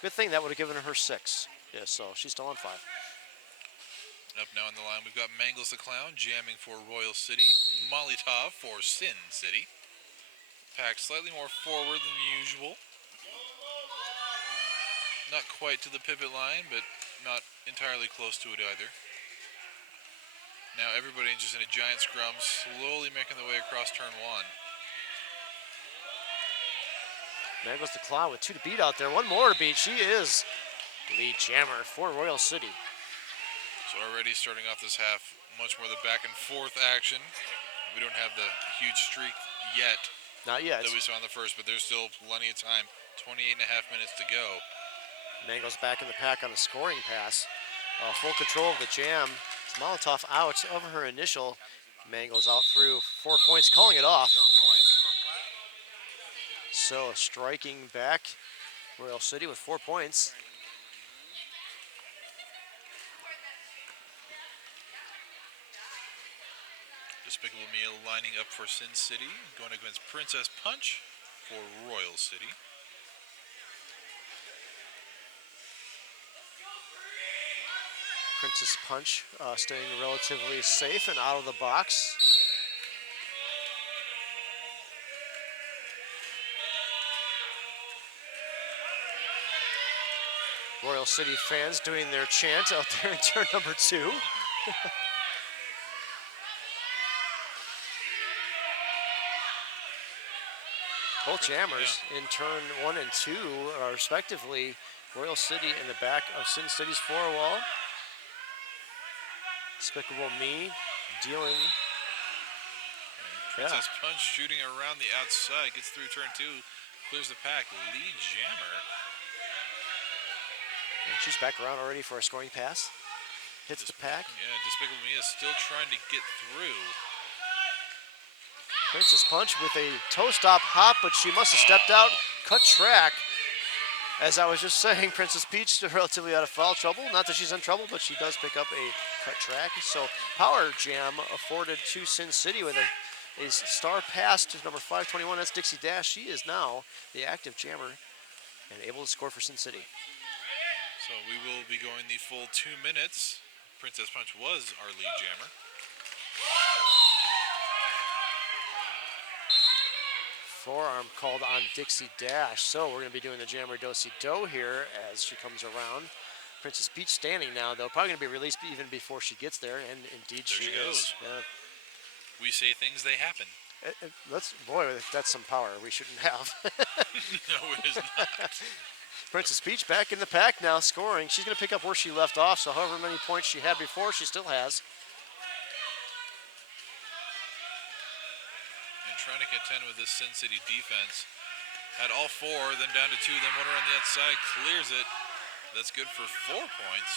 good thing that would have given her 6. Yeah, so she's still on 5. Up now on the line, we've got Mangles the Clown jamming for Royal City. Molotov for Sin City. Pack slightly more forward than usual. Not quite to the pivot line, but not entirely close to it either. Now everybody just in a giant scrum, slowly making their way across turn 1. Mangles the Clown with 2 to beat out there. One more to beat. She is lead jammer for Royal City. So already starting off this half, much more the back and forth action. We don't have the huge streak yet Not yet. that we saw in the first, but there's still plenty of time. 28 and a half minutes to go. Mangles back in the pack on a scoring pass. Full control of the jam. Molotov out of her initial. Mangles out through 4 points, calling it off. So striking back Royal City with 4 points. Despicable Me lining up for Sin City, going against Princess Punch for Royal City. Princess Punch staying relatively safe and out of the box. Royal City fans doing their chant out there in turn number 2. Both jammers in turn 1 and 2 are respectively Royal City in the back of Sin City's 4 wall. Despicable Me dealing. Princess Punch shooting around the outside, gets through turn 2, clears the pack, lead jammer. And she's back around already for a scoring pass. Hits the pack. Yeah, Despicable Me is still trying to get through. Princess Punch with a toe stop hop, but she must have stepped out, cut track. As I was just saying, Princess Peach is relatively out of foul trouble. Not that she's in trouble, but she does pick up a cut track. So power jam afforded to Sin City with a star pass to number 521. That's Dixie Dash. She is now the active jammer and able to score for Sin City. So we will be going the full 2 minutes. Princess Punch was our lead jammer. forearm called on Dixie Dash. So we're going to be doing the jammer do-si-do here as she comes around. Princess Peach standing now, though. Probably going to be released even before she gets there, and indeed There she is. goes. Yeah. We say things, they happen. Boy, that's some power we shouldn't have. No, it is not. Princess Peach back in the pack now, scoring. She's going to pick up where she left off, so however many points she had before, she still has. And trying to contend with this Sin City defense. Had all four, then down to two, then one around the outside, clears it. That's good for 4 points.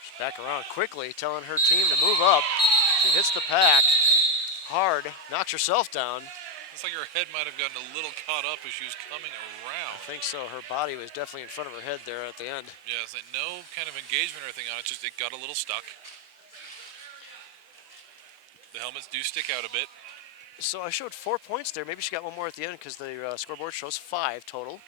She's back around quickly, telling her team to move up. She hits the pack hard, knocks herself down. It's like her head might have gotten a little caught up as she was coming around. I think so. Her body was definitely in front of her head there at the end. Yeah, it's like no kind of engagement or anything on it, just it got a little stuck. The helmets do stick out a bit. So I showed 4 points there. Maybe she got one more at the end because the scoreboard shows 5 total.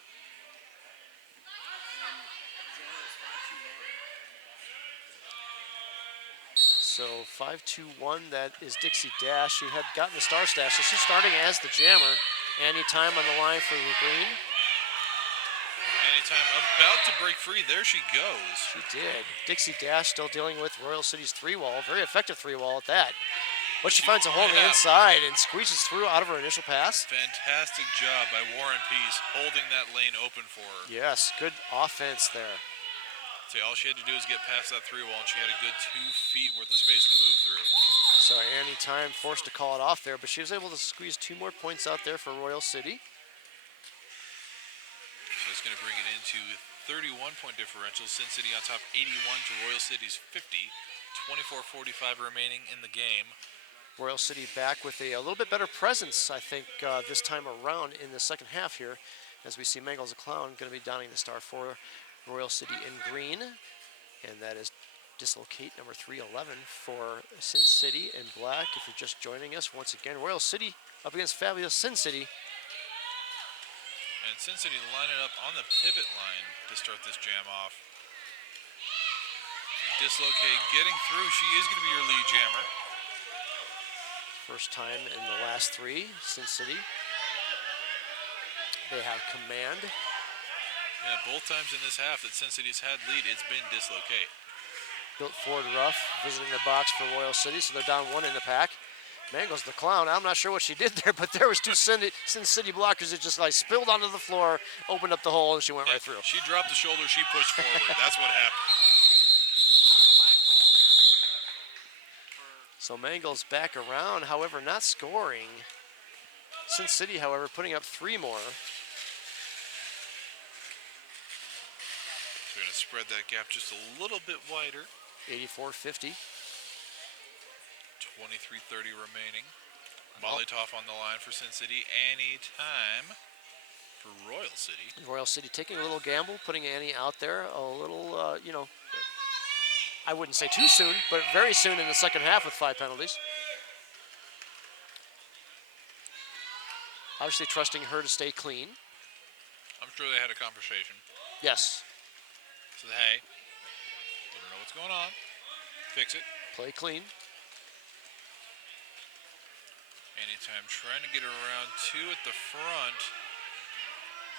So 5-2-1, that is Dixie Dash. She had gotten the star stash, so she's starting as the jammer. Anytime on the line for the green. Anytime about to break free, there she goes. She did. Dixie Dash still dealing with Royal City's 3-wall. Very effective 3-wall at that. But she finds a hole on the inside and squeezes through out of her initial pass. Fantastic job by Warren Peace holding that lane open for her. Yes, good offense there. So all she had to do was get past that 3-wall, and she had a good 2 feet worth of space to move through. So Annie Time forced to call it off there, but she was able to squeeze 2 more points out there for Royal City. So it's going to bring it into 31-point differential. Sin City on top 81 to Royal City's 50. 24:45 remaining in the game. Royal City back with a little bit better presence, I think, this time around in the second half here, as we see Mangles the Clown going to be donning the star for Royal City in green, and that is Dislocate number 311 for Sin City in black. If you're just joining us, once again, Royal City up against fabulous Sin City. And Sin City lining up on the pivot line to start this jam off. And Dislocate getting through. She is going to be your lead jammer. First time in the last 3, Sin City. They have command. Yeah, both times in this half that Sin City's had lead, it's been Dislocate. Built Ford Ruff visiting the box for Royal City, so they're down 1 in the pack. Mangles the Clown, I'm not sure what she did there, but there was 2 Sin City blockers that just like spilled onto the floor, opened up the hole, and she went right through. She dropped the shoulder, she pushed forward. That's what happened. So Mangles back around, however, not scoring. Sin City, however, putting up 3 more. So we're going to spread that gap just a little bit wider. 84-50. 23:30 remaining. Molotov on the line for Sin City. Anytime for Royal City. Royal City taking a little gamble, putting Annie out there a little, I wouldn't say too soon, but very soon in the second half with 5 penalties. Obviously trusting her to stay clean. I'm sure they had a conversation. Yes, Said, hey, we don't know what's going on. Fix it. play clean. Anytime trying to get around 2 at the front.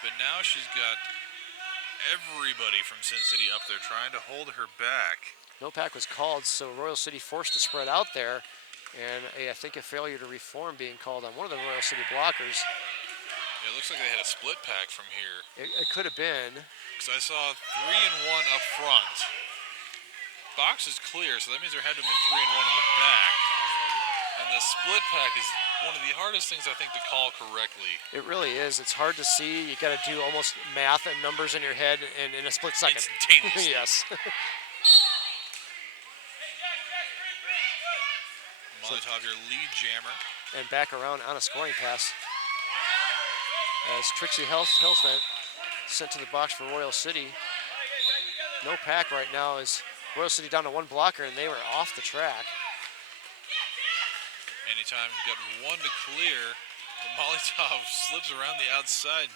But now she's got everybody from Sin City up there trying to hold her back. No pack was called, so Royal City forced to spread out there. And I think a failure to reform being called on one of the Royal City blockers. Yeah, it looks like they had a split pack from here. It could have been. Because I saw 3 and 1 up front. Box is clear, so that means there had to have been 3 and 1 in the back. And the split pack is one of the hardest things I think to call correctly. It really is. It's hard to see. You got to do almost math and numbers in your head in a split second. Instantaneous. Yes. Molotov, your lead jammer. And back around on a scoring pass. As Trixie Helsman sent to the box for Royal City. No pack right now as Royal City down to 1 blocker, and they were off the track. Anytime you've got 1 to clear, but Molotov slips around the outside,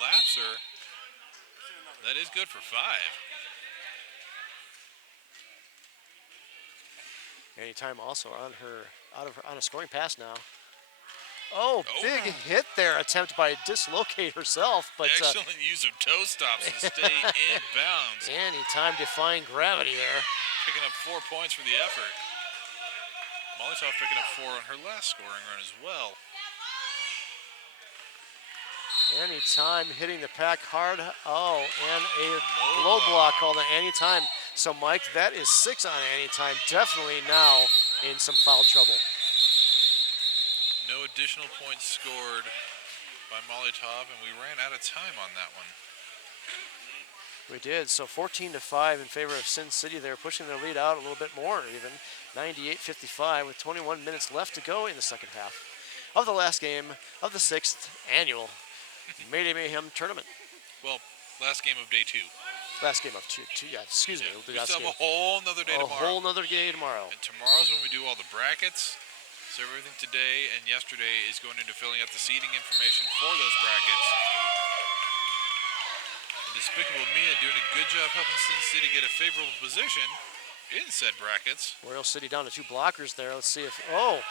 laps her. That is good for 5. Anytime also on her on a scoring pass now. Oh, Oh. big hit there, attempt by Dislocate herself, but Excellent use of toe stops to stay in bounds. Anytime defying gravity there. Picking up 4 points for the effort. Molotov picking up 4 on her last scoring run as well. Anytime hitting the pack hard. Oh, and a Low low block called an Anytime. So, Mike, that is 6 on Anytime. Definitely now in some foul trouble. No additional points scored by Molotov, and we ran out of time on that one. We did. So 14-5 in favor of Sin City. They're pushing their lead out a little bit more even. 98-55 with 21 minutes left to go in the second half of the last game of the 6th annual Mayday Mayhem tournament. Well, last game of day 2. Last game of two yeah, excuse me. We The last still game. have a whole nother day A tomorrow. whole nother day tomorrow. And tomorrow's when we do all the brackets. So everything today and yesterday is going into filling out the seating information for those brackets. And Despicable Me doing a good job helping Sin City get a favorable position in said brackets. Royal City down to 2 blockers there. Let's see if, oh,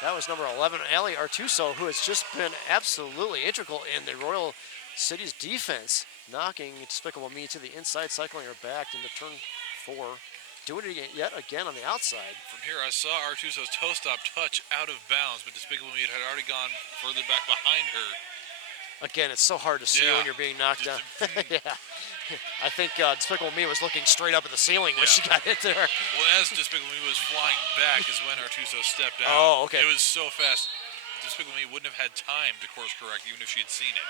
that was number 11, Ali Artuso, who has just been absolutely integral in the Royal City's defense, knocking Despicable Me to the inside, cycling her back into turn 4. Doing it yet again on the outside. From here, I saw Artuso's toe stop touch out of bounds, but Despicable Me had already gone further back behind her. Again, it's so hard to see Yeah. when you're being knocked down. Just Yeah. I think Despicable Me was looking straight up at the ceiling when she got hit there. Well, as Despicable Me was flying back is when Artuso stepped out. Oh, okay. It was so fast, Despicable Me wouldn't have had time to course correct even if she had seen it.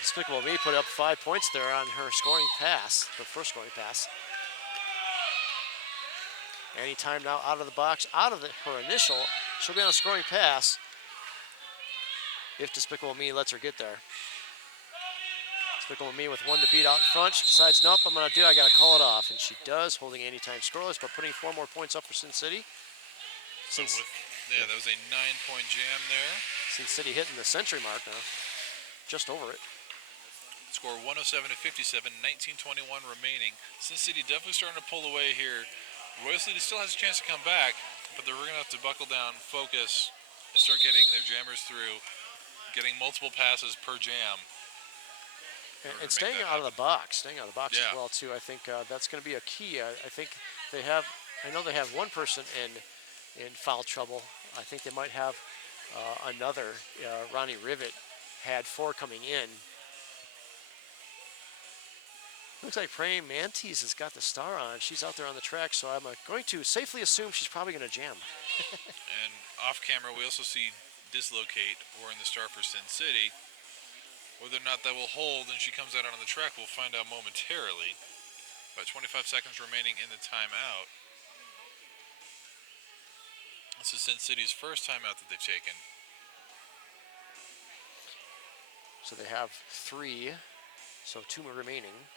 Despicable Me put up 5 points there on her scoring pass, her first scoring pass. Anytime now out of the box, out of her initial, she'll be on a scoring pass if Despicable Me lets her get there. Despicable Me with 1 to beat out in front. She decides, nope, I gotta call it off. And she does, holding Anytime scoreless, but putting 4 more points up for Sin City. So that was a 9-point jam there. Sin City hitting the century mark now. Just over it. Score 107-57, 19:21 remaining. Sin City definitely starting to pull away here. Royal City still has a chance to come back, but they're going to have to buckle down, focus, and start getting their jammers through, getting multiple passes per jam. And staying out of the box, as Yeah. well too. I think that's going to be a key. I think I know they have one person in foul trouble. I think they might have another. Ronnie Rivet had 4 coming in. Looks like Praying Mantis has got the star on. She's out there on the track, so I'm going to safely assume she's probably going to jam. And off camera, we also see Dislocate wearing the star for Sin City. Whether or not that will hold and she comes out on the track, we'll find out momentarily. About 25 seconds remaining in the timeout. This is Sin City's first timeout that they've taken. So they have 3, so 2 more remaining.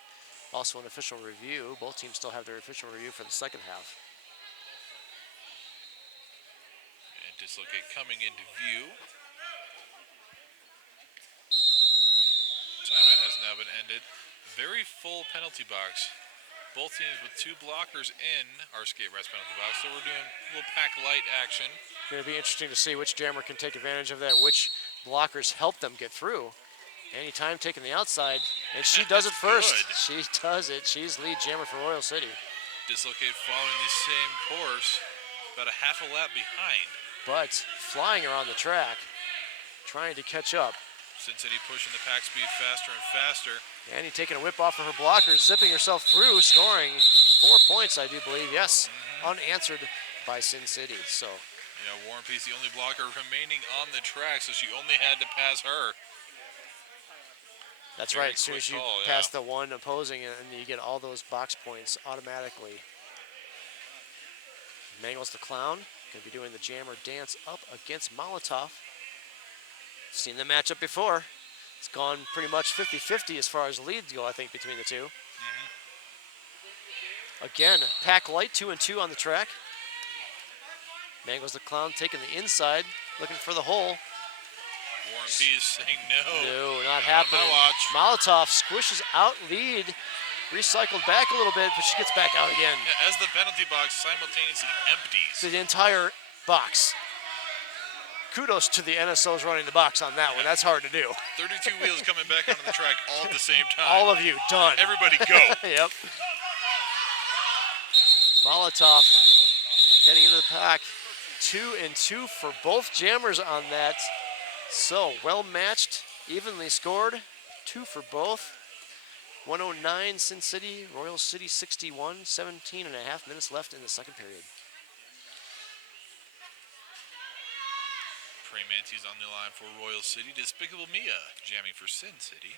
Also an official review. Both teams still have their official review for the second half. And Dislocate coming into view. Timeout has now been ended. Very full penalty box. Both teams with 2 blockers in our skate rest penalty box. So we're doing a little pack light action. Going to be interesting to see which jammer can take advantage of that, which blockers help them get through. Anytime taking the outside, and she does it first. Good. She does it. She's lead jammer for Royal City. Dislocate following the same course, about a half a lap behind. But flying her on the track, trying to catch up. Sin City pushing the pack speed faster and faster. Annie taking a whip off of her blockers, zipping herself through, scoring 4 points, I do believe. Yes, unanswered by Sin City. So War and Peace, the only blocker remaining on the track, so she only had to pass her. that's Very right. As soon quick as you call, pass yeah. the one opposing, and you get all those box points automatically. Mangles the Clown going to be doing the jammer dance up against Molotov. Seen the matchup before. It's gone pretty much 50-50 as far as leads go, I think, between the two. Again, pack light 2 and 2 on the track. Mangles the Clown taking the inside, looking for the hole. War and Peace saying no. No, not Not on my happening. watch. Molotov squishes out lead, recycled back a little bit, but she gets back out again. As the penalty box simultaneously empties. The entire box. kudos to the NSOs running the box on that one. That's hard to do. 32 wheels coming back onto the track all at the same time. All of you, done. Everybody go. Yep. Molotov heading into the pack. 2 and 2 for both jammers on that. So well matched, evenly scored. 2 for both. 109 Sin City, Royal City 61. 17 and a half minutes left in the second period. Praying Mantis on the line for Royal City. Despicable Mia jamming for Sin City.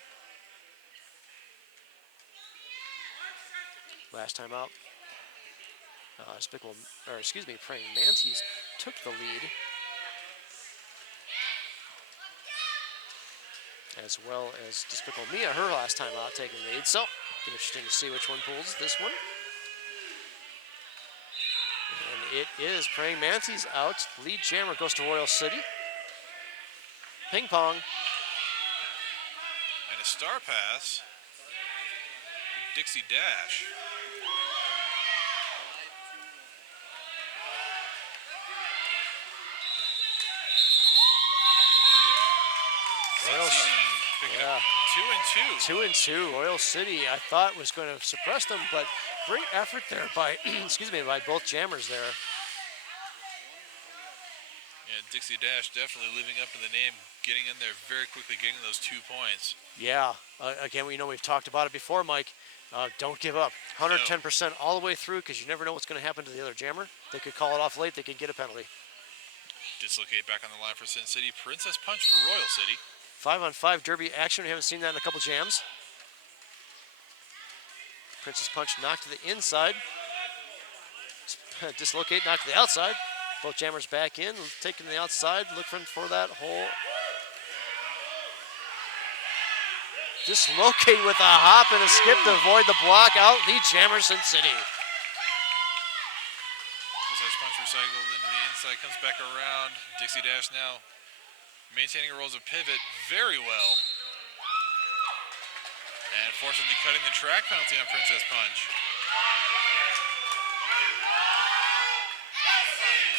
Last time out, Praying Mantis took the lead, as well as Despicable Mia, her last time out, taking the lead. So, interesting to see which one pulls this one. And it is Praying Mantis out. Lead jammer goes to Royal City. Ping pong. And a star pass. Dixie Dash. Royal City picking up 2 and 2. 2 and 2. Royal City, I thought was going to suppress them, but great effort there by, by both jammers there. Yeah, Dixie Dash definitely living up to the name, getting in there very quickly, getting those 2 points. Yeah, again, we've talked about it before, Mike. Don't give up. 110% all the way through, because you never know what's going to happen to the other jammer. They could call it off late. They could get a penalty. Dislocate back on the line for Sin City. Princess Punch for Royal City. 5-on-5 derby action. We haven't seen that in a couple jams. Princess Punch knocked to the inside. Dislocate knocked to the outside. Both jammers back in, taking the outside, looking for that hole. Dislocate with a hop and a skip to avoid the block. Out lead jammer Sin City. Princess Punch recycled into the inside, comes back around. Dixie Dash now maintaining her roles of pivot very well. And fortunately cutting the track penalty on Princess Punch.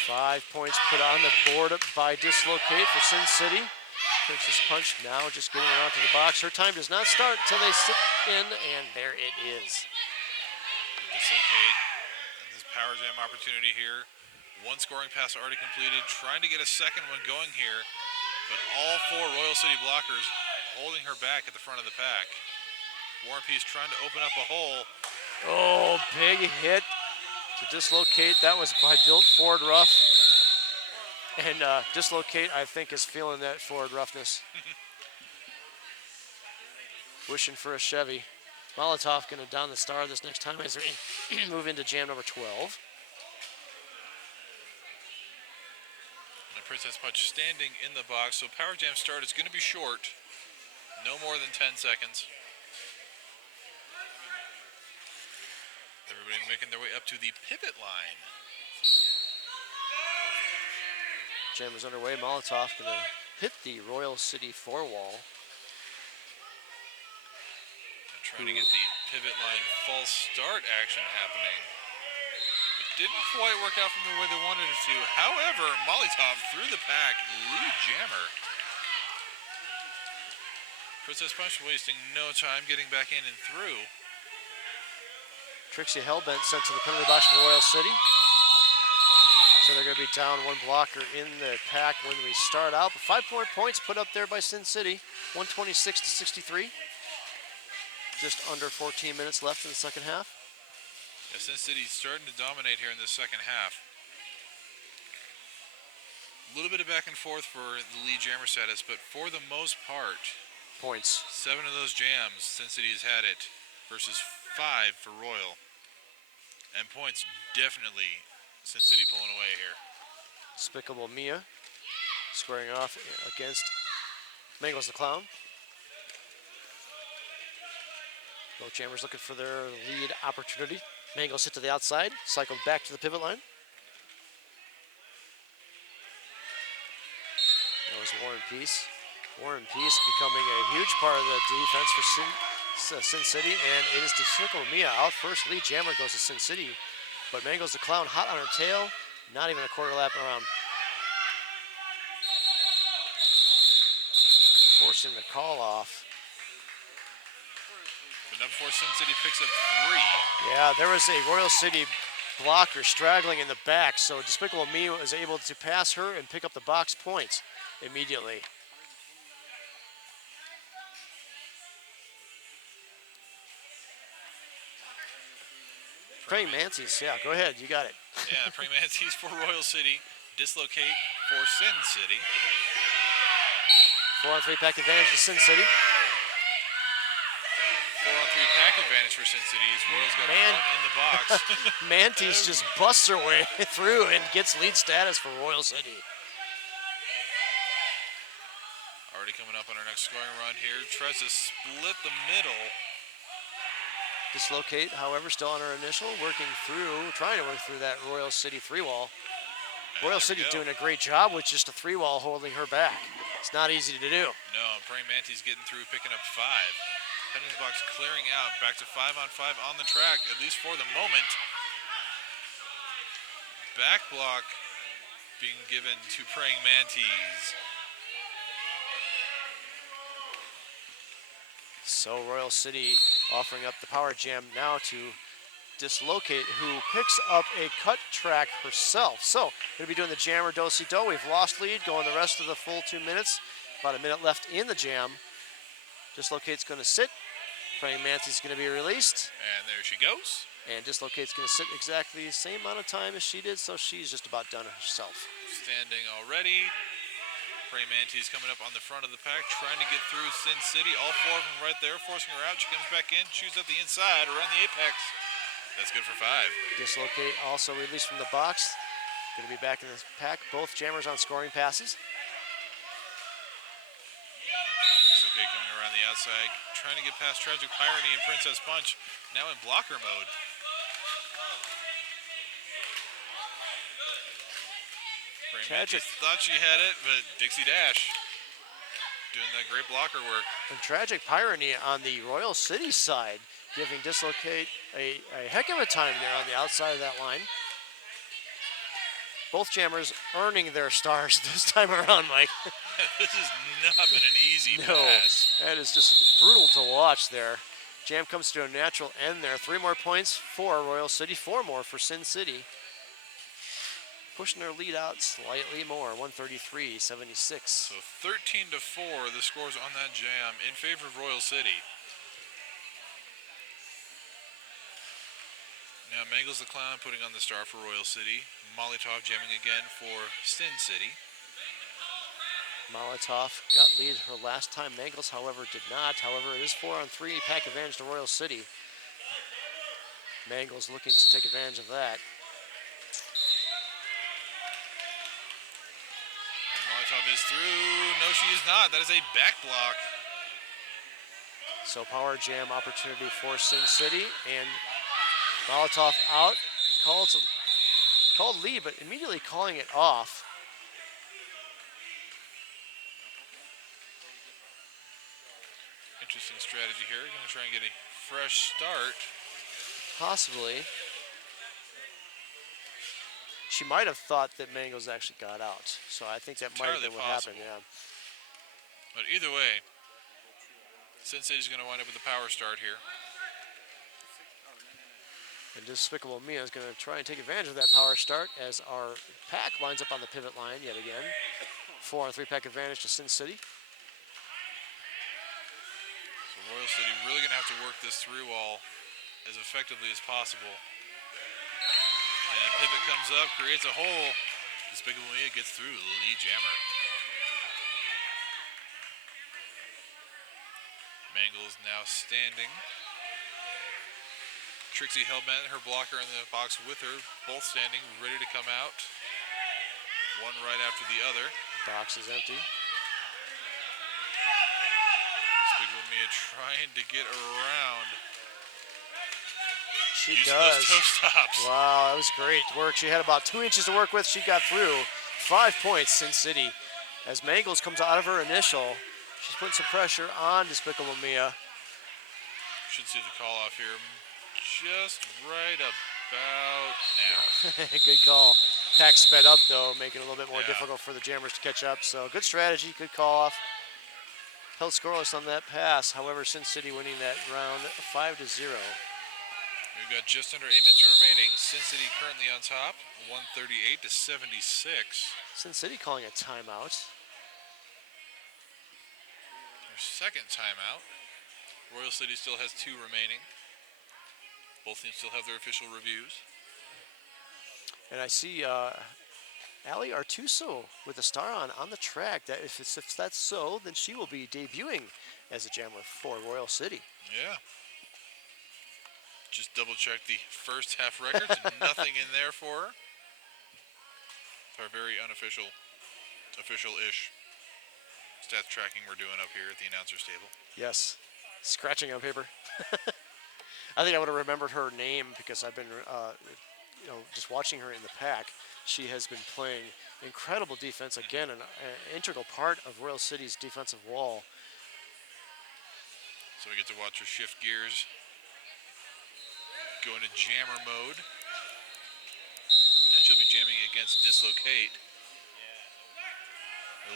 5 points put on the board by Dislocate for Sin City. Princess Punch now just getting around to the box. Her time does not start until they sit in, and there it is. Dislocate. This power jam opportunity here. 1 scoring pass already completed. Trying to get a second one going here. But all 4 Royal City blockers holding her back at the front of the pack. War and Peace trying to open up a hole. Oh, big hit to Dislocate. That was by Built Ford Rough. And Dislocate, I think, is feeling that Ford roughness. Wishing for a Chevy. Molotov going to down the star this next time as they move into jam number 12. And Princess Punch standing in the box, so power jam start is going to be short. No more than 10 seconds. Everybody making their way up to the pivot line. Jam is underway. Molotov going to hit the Royal City 4-wall. Trying to get the pivot line false start action happening. It didn't quite work out from the way they wanted it to. However, Molotov through the pack, lead jammer. Princess Punch wasting no time getting back in and through. Trixie Hellbent sent to the penalty box for Royal City. So they're going to be down 1 blocker in the pack when we start out. But 5 points put up there by Sin City, 126-63. Just under 14 minutes left in the second half. Yeah, Sin City's starting to dominate here in the second half. A little bit of back and forth for the lead jammer status, but for the most part, Points. 7 of those jams, Sin City has had it, versus 5 for Royal. And points definitely Sin City pulling away here. Despicable Mia squaring off against Mangles the Clown. Both jammers looking for their lead opportunity. Mangles hit to the outside, cycled back to the pivot line. That was War and Peace. War and Peace becoming a huge part of the defense for Sin City, and it is Despicable Mia out first. Lead jammer goes to Sin City, but Mangles the Clown hot on her tail, not even a quarter lap around. forcing the call off. But number 4 Sin City picks up 3. Yeah, there was a Royal City blocker straggling in the back, so Despicable Me was able to pass her and pick up the box points immediately. Praying Mantis, yeah, go ahead, you got it. Yeah, Praying Mantis for Royal City. Dislocate for Sin City. 4-on-3 pack advantage to Sin City. 4-on-3 pack advantage for Sin City. As Royal's got Man. one in the box. Mantis just busts her way through and gets lead status for Royal City. Already coming up on our next scoring run here. Tries to split the middle. Dislocate, however, still on her initial, trying to work through that Royal City 3-wall. And Royal there we City go. doing a great job with just a 3-wall holding her back. It's not easy to do. No, Praying Mantis getting through, picking up 5. Penance box clearing out. Back to 5-on-5 on the track, at least for the moment. Back block being given to Praying Mantis. So Royal City offering up the power jam now to Dislocate, who picks up a cut track herself. So going to be doing the jammer do-si-do. We've lost lead, going the rest of the full 2 minutes. About a minute left in the jam. Dislocate's going to sit. Praying Mantis is going to be released. And there she goes. And Dislocate's going to sit exactly the same amount of time as she did, so she's just about done herself. Standing already. Praying Mantis coming up on the front of the pack, trying to get through Sin City. All 4 of them right there, forcing her out. She comes back in, shoots at the inside, around the apex. That's good for 5. Dislocate also released from the box. Going to be back in the pack. Both jammers on scoring passes. Dislocate coming around the outside, trying to get past Tragic Pyroney and Princess Punch. Now in blocker mode. Praying Tragic. Mantis thought she had it, but Dixie Dash doing that great blocker work. And Tragic Pyroney on the Royal City side, giving Dislocate a heck of a time there on the outside of that line. Both jammers earning their stars this time around, Mike. This has not been an easy No, pass. that is just brutal to watch there. Jam comes to a natural end there. 3 more points for Royal City, 4 more for Sin City. Pushing their lead out slightly more, 133-76. So 13-4, the scores on that jam in favor of Royal City. Now Mangles the Clown putting on the star for Royal City. Molotov jamming again for Sin City. Molotov got lead her last time. Mangles, however, did not. However, it is 4-on-3 pack advantage to Royal City. Mangles looking to take advantage of that. And Molotov is through. No, she is not. That is a back block. So power jam opportunity for Sin City, and Molotov out. Called lead, but immediately calling it off. Interesting strategy here. Going to try and get a fresh start. Possibly. She might have thought that Mangles actually got out. So I think that might have been entirely what happened, possible. yeah. But either way, Sin City's going to wind up with a power start here. And Despicable Me is going to try and take advantage of that power start as our pack lines up on the pivot line yet again. 4-on-3 pack advantage to Sin City. So Royal City really going to have to work this through wall as effectively as possible. And pivot comes up, creates a hole. Despicable Me gets through the lead jammer. Mangles now standing. Trixie Hellbent, her blocker in the box with her, both standing, ready to come out. One right after the other. Box is empty. Despicable Me trying to get around. She Using does. those toe stops. Wow, that was great work. She had about 2 inches to work with. She got through. 5 points, Sin City. As Mangles comes out of her initial, she's putting some pressure on Despicable Mia. Should see the call off here just right about now. Good call. Pack sped up though, making it a little bit more Yeah. difficult for the jammers to catch up. So good strategy, good call off. held scoreless on that pass. However, Sin City winning that round 5-0. We've got just under 8 minutes remaining. Sin City currently on top, 138-76. Sin City calling a timeout. Their second timeout. Royal City still has 2 remaining. Both teams still have their official reviews. And I see Ali Artuso with the star on the track. That if that's so, then she will be debuting as a jammer for Royal City. Yeah. Just double check the first half records. Nothing in there for her. Our very unofficial, official-ish stats tracking we're doing up here at the announcer's table. Yes, scratching on paper. I think I would have remembered her name because I've been, just watching her in the pack. She has been playing incredible defense. Again, an integral part of Royal City's defensive wall. So we get to watch her shift gears, go into jammer mode, and she'll be jamming against Dislocate.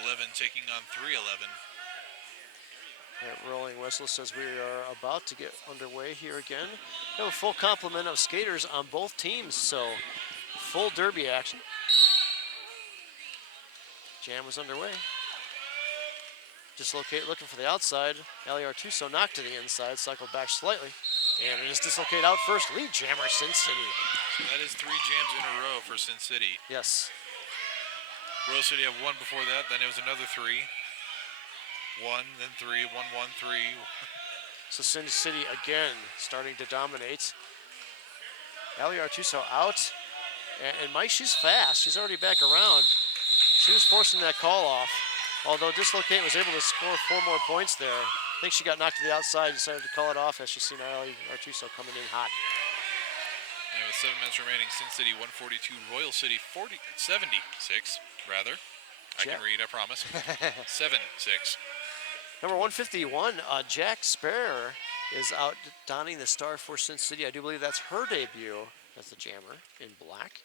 11 taking on 311. That rolling whistle says we are about to get underway here again. We have a full complement of skaters on both teams, so full derby action. Jam was underway. Dislocate looking for the outside. Ali Artuso knocked to the inside, cycled back slightly. And it is Dislocate out first. Lead jammer, Sin City. So that is 3 jams in a row for Sin City. Yes. Royal City have 1 before that, then it was another 3. 1, then 3, 1, 1, 3. So Sin City again starting to dominate. Ali Artuso out. And Mike, she's fast. She's already back around. She was forcing that call off. Although Dislocate was able to score 4 more points there. I think she got knocked to the outside, decided to call it off as she's seen Ali Artuso coming in hot. And with 7 minutes remaining, Sin City 142, Royal City 76, rather. I can read, I promise. 7-6. Number 151, Jack Sparrow is out donning the star for Sin City. I do believe that's her debut as the jammer in black.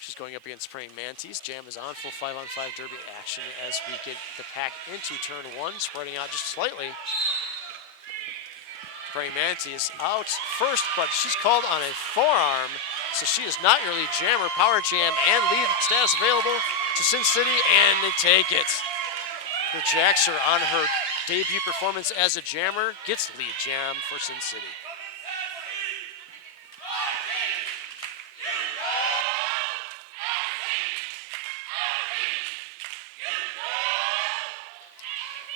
She's going up against Praying Mantis. Jam is on, full 5-on-5 derby action as we get the pack into turn 1, spreading out just slightly. Praying Mantis out first, but she's called on a forearm, so she is not your lead jammer. Power jam and lead status available to Sin City, and they take it. The Jacks are on her debut performance as a jammer, gets lead jam for Sin City.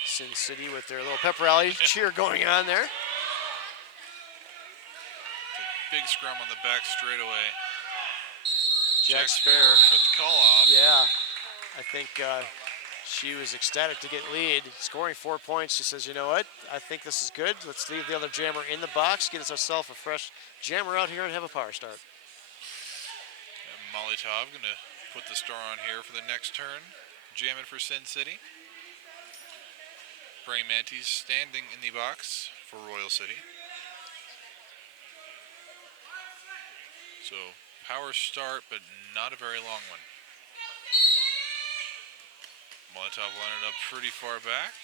Sin City with their little pep rally cheer going on there. Big scrum on the back straightaway. Jack Sparrow with the call off. Yeah, I think she was ecstatic to get lead, scoring 4 points. She says, you know what, I think this is good. Let's leave the other jammer in the box, get us ourselves a fresh jammer out here and have a power start. And Molotov going to put the star on here for the next turn. Jamming for Sin City. Praying Mantis standing in the box for Royal City. So, power start, but not a very long one. Molotov lining up pretty far back.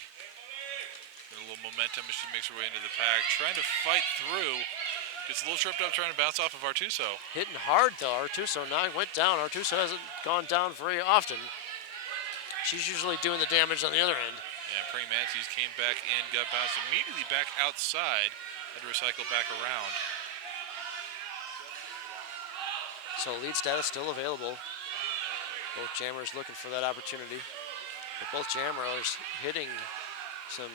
Get a little momentum as she makes her way into the pack. Trying to fight through. Gets a little tripped up trying to bounce off of Artuso. Hitting hard, though. Artuso now went down. Artuso hasn't gone down very often. She's usually doing the damage on the other end. And Praying Mantis came back in, got bounced immediately back outside, had to recycle back around. So lead status still available. Both jammers looking for that opportunity. But both jammers hitting some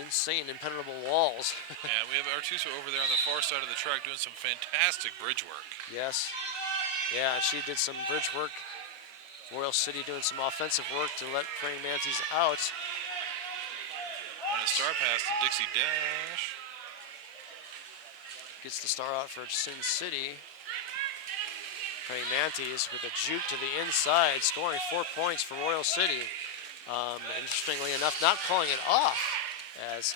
insane impenetrable walls. And we have Artuso over there on the far side of the track doing some fantastic bridge work. Yes. Yeah, she did some bridge work. Royal City doing some offensive work to let Praying Mantis out. And a star pass to Dixie Dash. Gets the star out for Sin City. Praying Mantis with a juke to the inside, scoring 4 points for Royal City. Interestingly enough, not calling it off as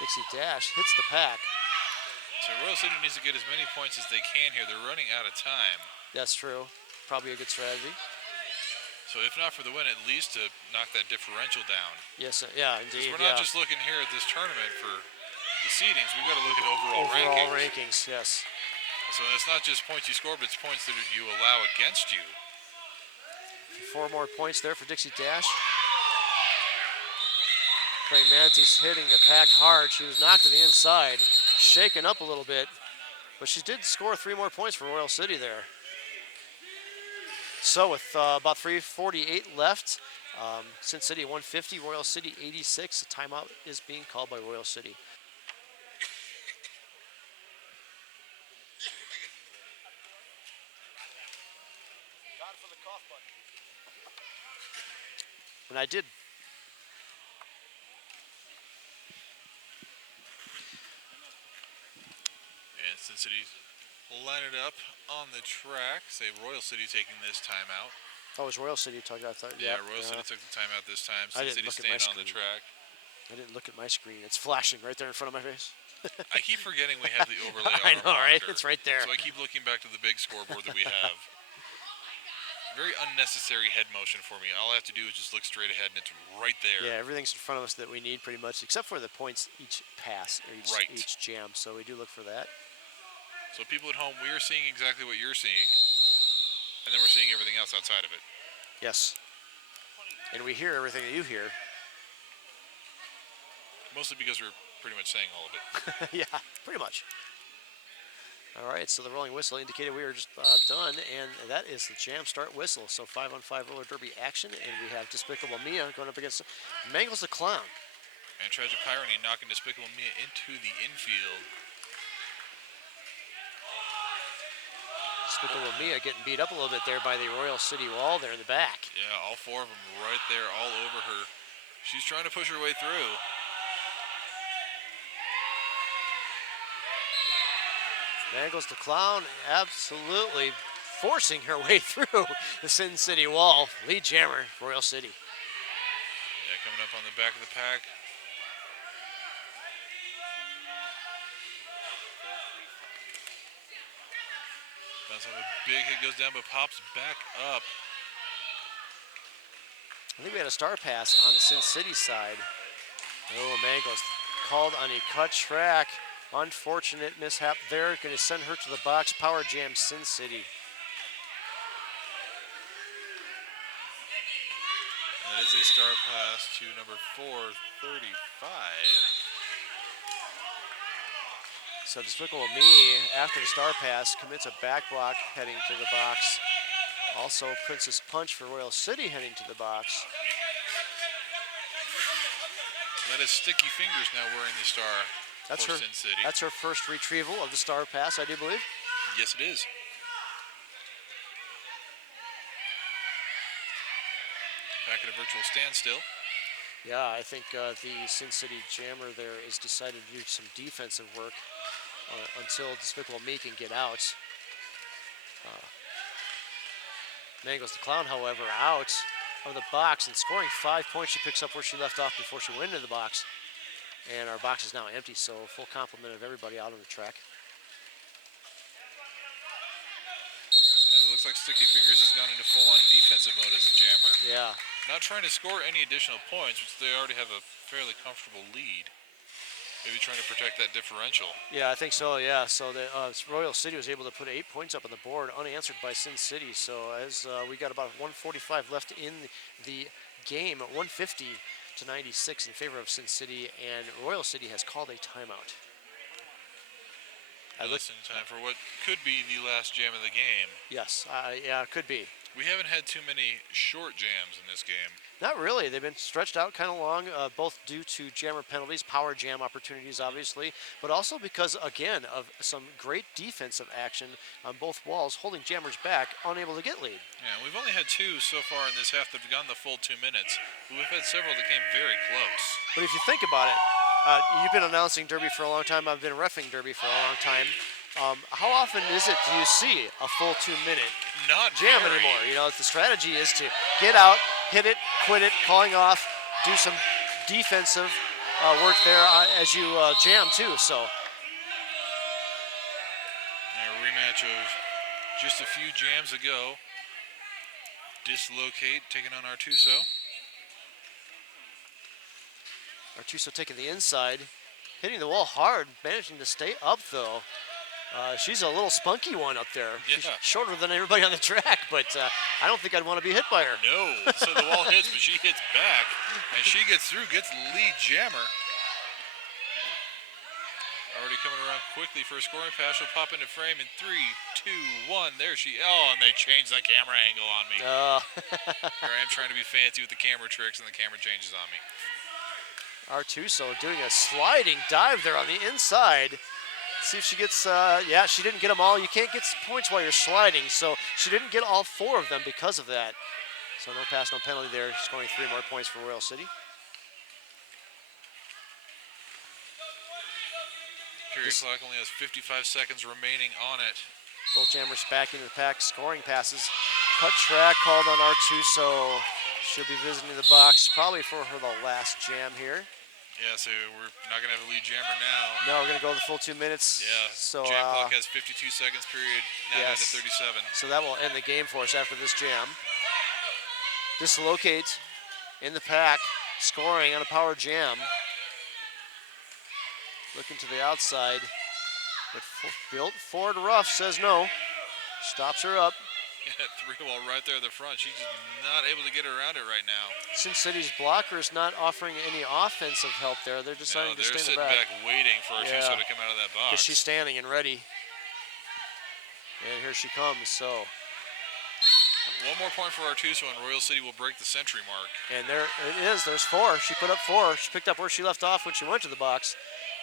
Dixie Dash hits the pack. So Royal City needs to get as many points as they can here. They're running out of time. That's true. Probably a good strategy. So if not for the win, at least to knock that differential down. Yes, yeah, 'Cause indeed. we're Yeah. not just looking here at this tournament for the seedings. We've got to look at overall Overall rankings. rankings, yes. So it's not just points you score, but it's points that you allow against you. 4 more points there for Dixie Dash. Clay Mantis hitting the pack hard. She was knocked to the inside, shaken up a little bit, but she did score 3 more points for Royal City there. So with about 3:48 left, Sin City 150, Royal City 86. A timeout is being called by Royal City. And I did. And Sin City line it up on the track. Say Royal City taking this timeout. Oh, it was Royal City talking about that. Yeah, Royal City took the timeout this time. I Sin didn't City look at my staying on the screen. track. I didn't look at my screen. It's flashing right there in front of my face. I keep forgetting we have the overlay on I our know, right? monitor. It's right there. So I keep looking back to the big scoreboard that we have. Very unnecessary head motion for me. All I have to do is just look straight ahead, and it's right there. Yeah, everything's in front of us that we need pretty much, except for the points each pass or Right. each jam. So we do look for that. So people at home, we are seeing exactly what you're seeing, and then we're seeing everything else outside of it. Yes. And we hear everything that you hear. Mostly because we're pretty much saying all of it. Yeah, pretty much. All right, so the rolling whistle indicated we were just done, and that is the jam start whistle. So 5-on-5 roller derby action, and we have Despicable Mia going up against Mangles the Clown. And Tragic Irony knocking Despicable Mia into the infield. Despicable Mia getting beat up a little bit there by the Royal City wall there in the back. Yeah, all 4 of them right there, all over her. She's trying to push her way through. Mangles the Clown absolutely forcing her way through the Sin City wall. Lead jammer, Royal City. Yeah, coming up on the back of the pack. Bounce off a big hit, goes down, but pops back up. I think we had a star pass on the Sin City side. Oh, Mangles called on a cut track. Unfortunate mishap there. Going to send her to the box. Power jam Sin City. And that is a star pass to number 435. So Despicable Me, after the star pass, commits a back block heading to the box. Also Princess Punch for Royal City heading to the box. That is Sticky Fingers now wearing the star That's for her, Sin City. that's her first retrieval of the star pass, I do believe. Yes, it is. Back at a virtual standstill. Yeah, I think the Sin City Jammer there is decided to do some defensive work until Despicable Me can get out. Mangles the Clown, however, out of the box and scoring 5 points. She picks up where she left off before she went into the box. And our box is now empty, so full complement of everybody out on the track. As it looks like Sticky Fingers has gone into full-on defensive mode as a jammer. Yeah. Not trying to score any additional points, which they already have a fairly comfortable lead. Maybe trying to protect that differential. Yeah, I think so, yeah. So the Royal City was able to put 8 points up on the board, unanswered by Sin City. So as we got about 1:45 left in the game, 150 to 96 in favor of Sin City, and Royal City has called a timeout. Less in time for what could be the last jam of the game. Yes, yeah, it could be. We haven't had too many short jams in this game. Not really. They've been stretched out kind of long, both due to jammer penalties, power jam opportunities, obviously, but also because, again, of some great defensive action on both walls, holding jammers back, unable to get lead. Yeah, we've only had 2 so far in this half that have gone the full 2 minutes, but we've had several that came very close. But if you think about it, you've been announcing Derby for a long time. I've been reffing Derby for a long time. How often is it do you see a full 2-minute Not jam very. anymore? You know, the strategy is to get out, hit it, quit it, calling off, do some defensive work there as you jam too. So A rematch of just a few jams ago. Dislocate taking on Artuso. Artuso taking the inside, hitting the wall hard, managing to stay up though. She's a little spunky one up there. She's Yeah. shorter than everybody on the track, but I don't think I'd want to be hit by her. No, so the wall hits, but she hits back, and she gets through, gets lead jammer. Already coming around quickly for a scoring pass. She'll pop into frame in 3, 2, 1. There she, and they changed the camera angle on me. Here I am trying to be fancy with the camera tricks, and the camera changes on me. Artuso doing a sliding dive there on the inside. See if she gets, she didn't get them all. You can't get points while you're sliding, so she didn't get all 4 of them because of that. So no pass, no penalty there, scoring 3 more points for Royal City. Period clock only has 55 seconds remaining on it. Both jammers back into the pack, scoring passes. Cut track called on Artuso. She'll be visiting the box probably for her the last jam here. Yeah, so we're not going to have a lead jammer now. No, we're going to go the full 2 minutes. Yeah, So, jam clock has 52 seconds period, now down to yes. 37. So that will end the game for us after this jam. Dislocate in the pack, scoring on a power jam. Looking to the outside, but built Ford Ruff says no. Stops her up. 3 wall right there at the front. She's just not able to get around it right now. Sin City's blocker is not offering any offensive help there. They're deciding to They're stay in sitting the back. back waiting for Artuso to come out of that box. Because she's standing and ready. And here she comes, so. One more point for Artuso, and Royal City will break the century mark. And there it is, there's 4. She put up 4. She picked up where she left off when she went to the box.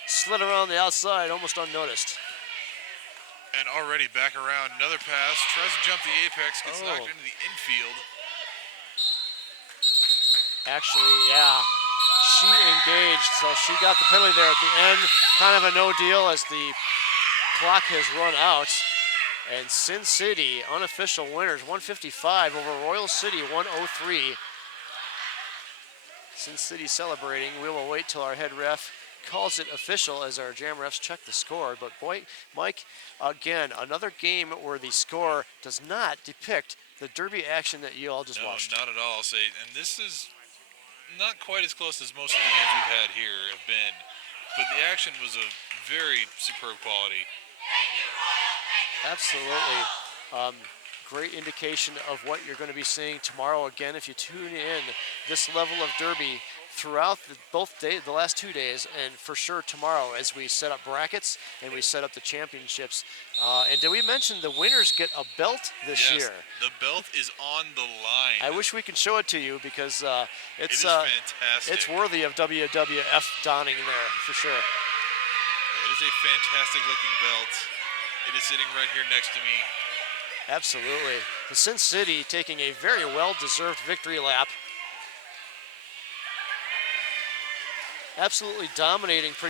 Slid around the outside, almost unnoticed. And already back around, another pass, tries to jump the apex, gets knocked into the infield. Actually, yeah, she engaged, so she got the penalty there at the end. Kind of a no deal as the clock has run out. And Sin City, unofficial winners, 155 over Royal City, 103. Sin City celebrating. We will wait till our head ref calls it official as our jam refs check the score. But boy, Mike, again, another game where the score does not depict the derby action that you all just watched. No, not at all. And this is not quite as close as most of the games we've had here have been. But the action was of very superb quality. Absolutely. Great indication of what you're going to be seeing tomorrow. Again, if you tune in, this level of derby throughout the last 2 days, and for sure tomorrow as we set up brackets and we set up the championships. And did we mention the winners get a belt this year? The belt is on the line. I wish we could show it to you because it is fantastic. It's worthy of WWF donning there for sure. It is a fantastic looking belt. It is sitting right here next to me. Absolutely. The Sin City taking a very well-deserved victory lap. Absolutely dominating.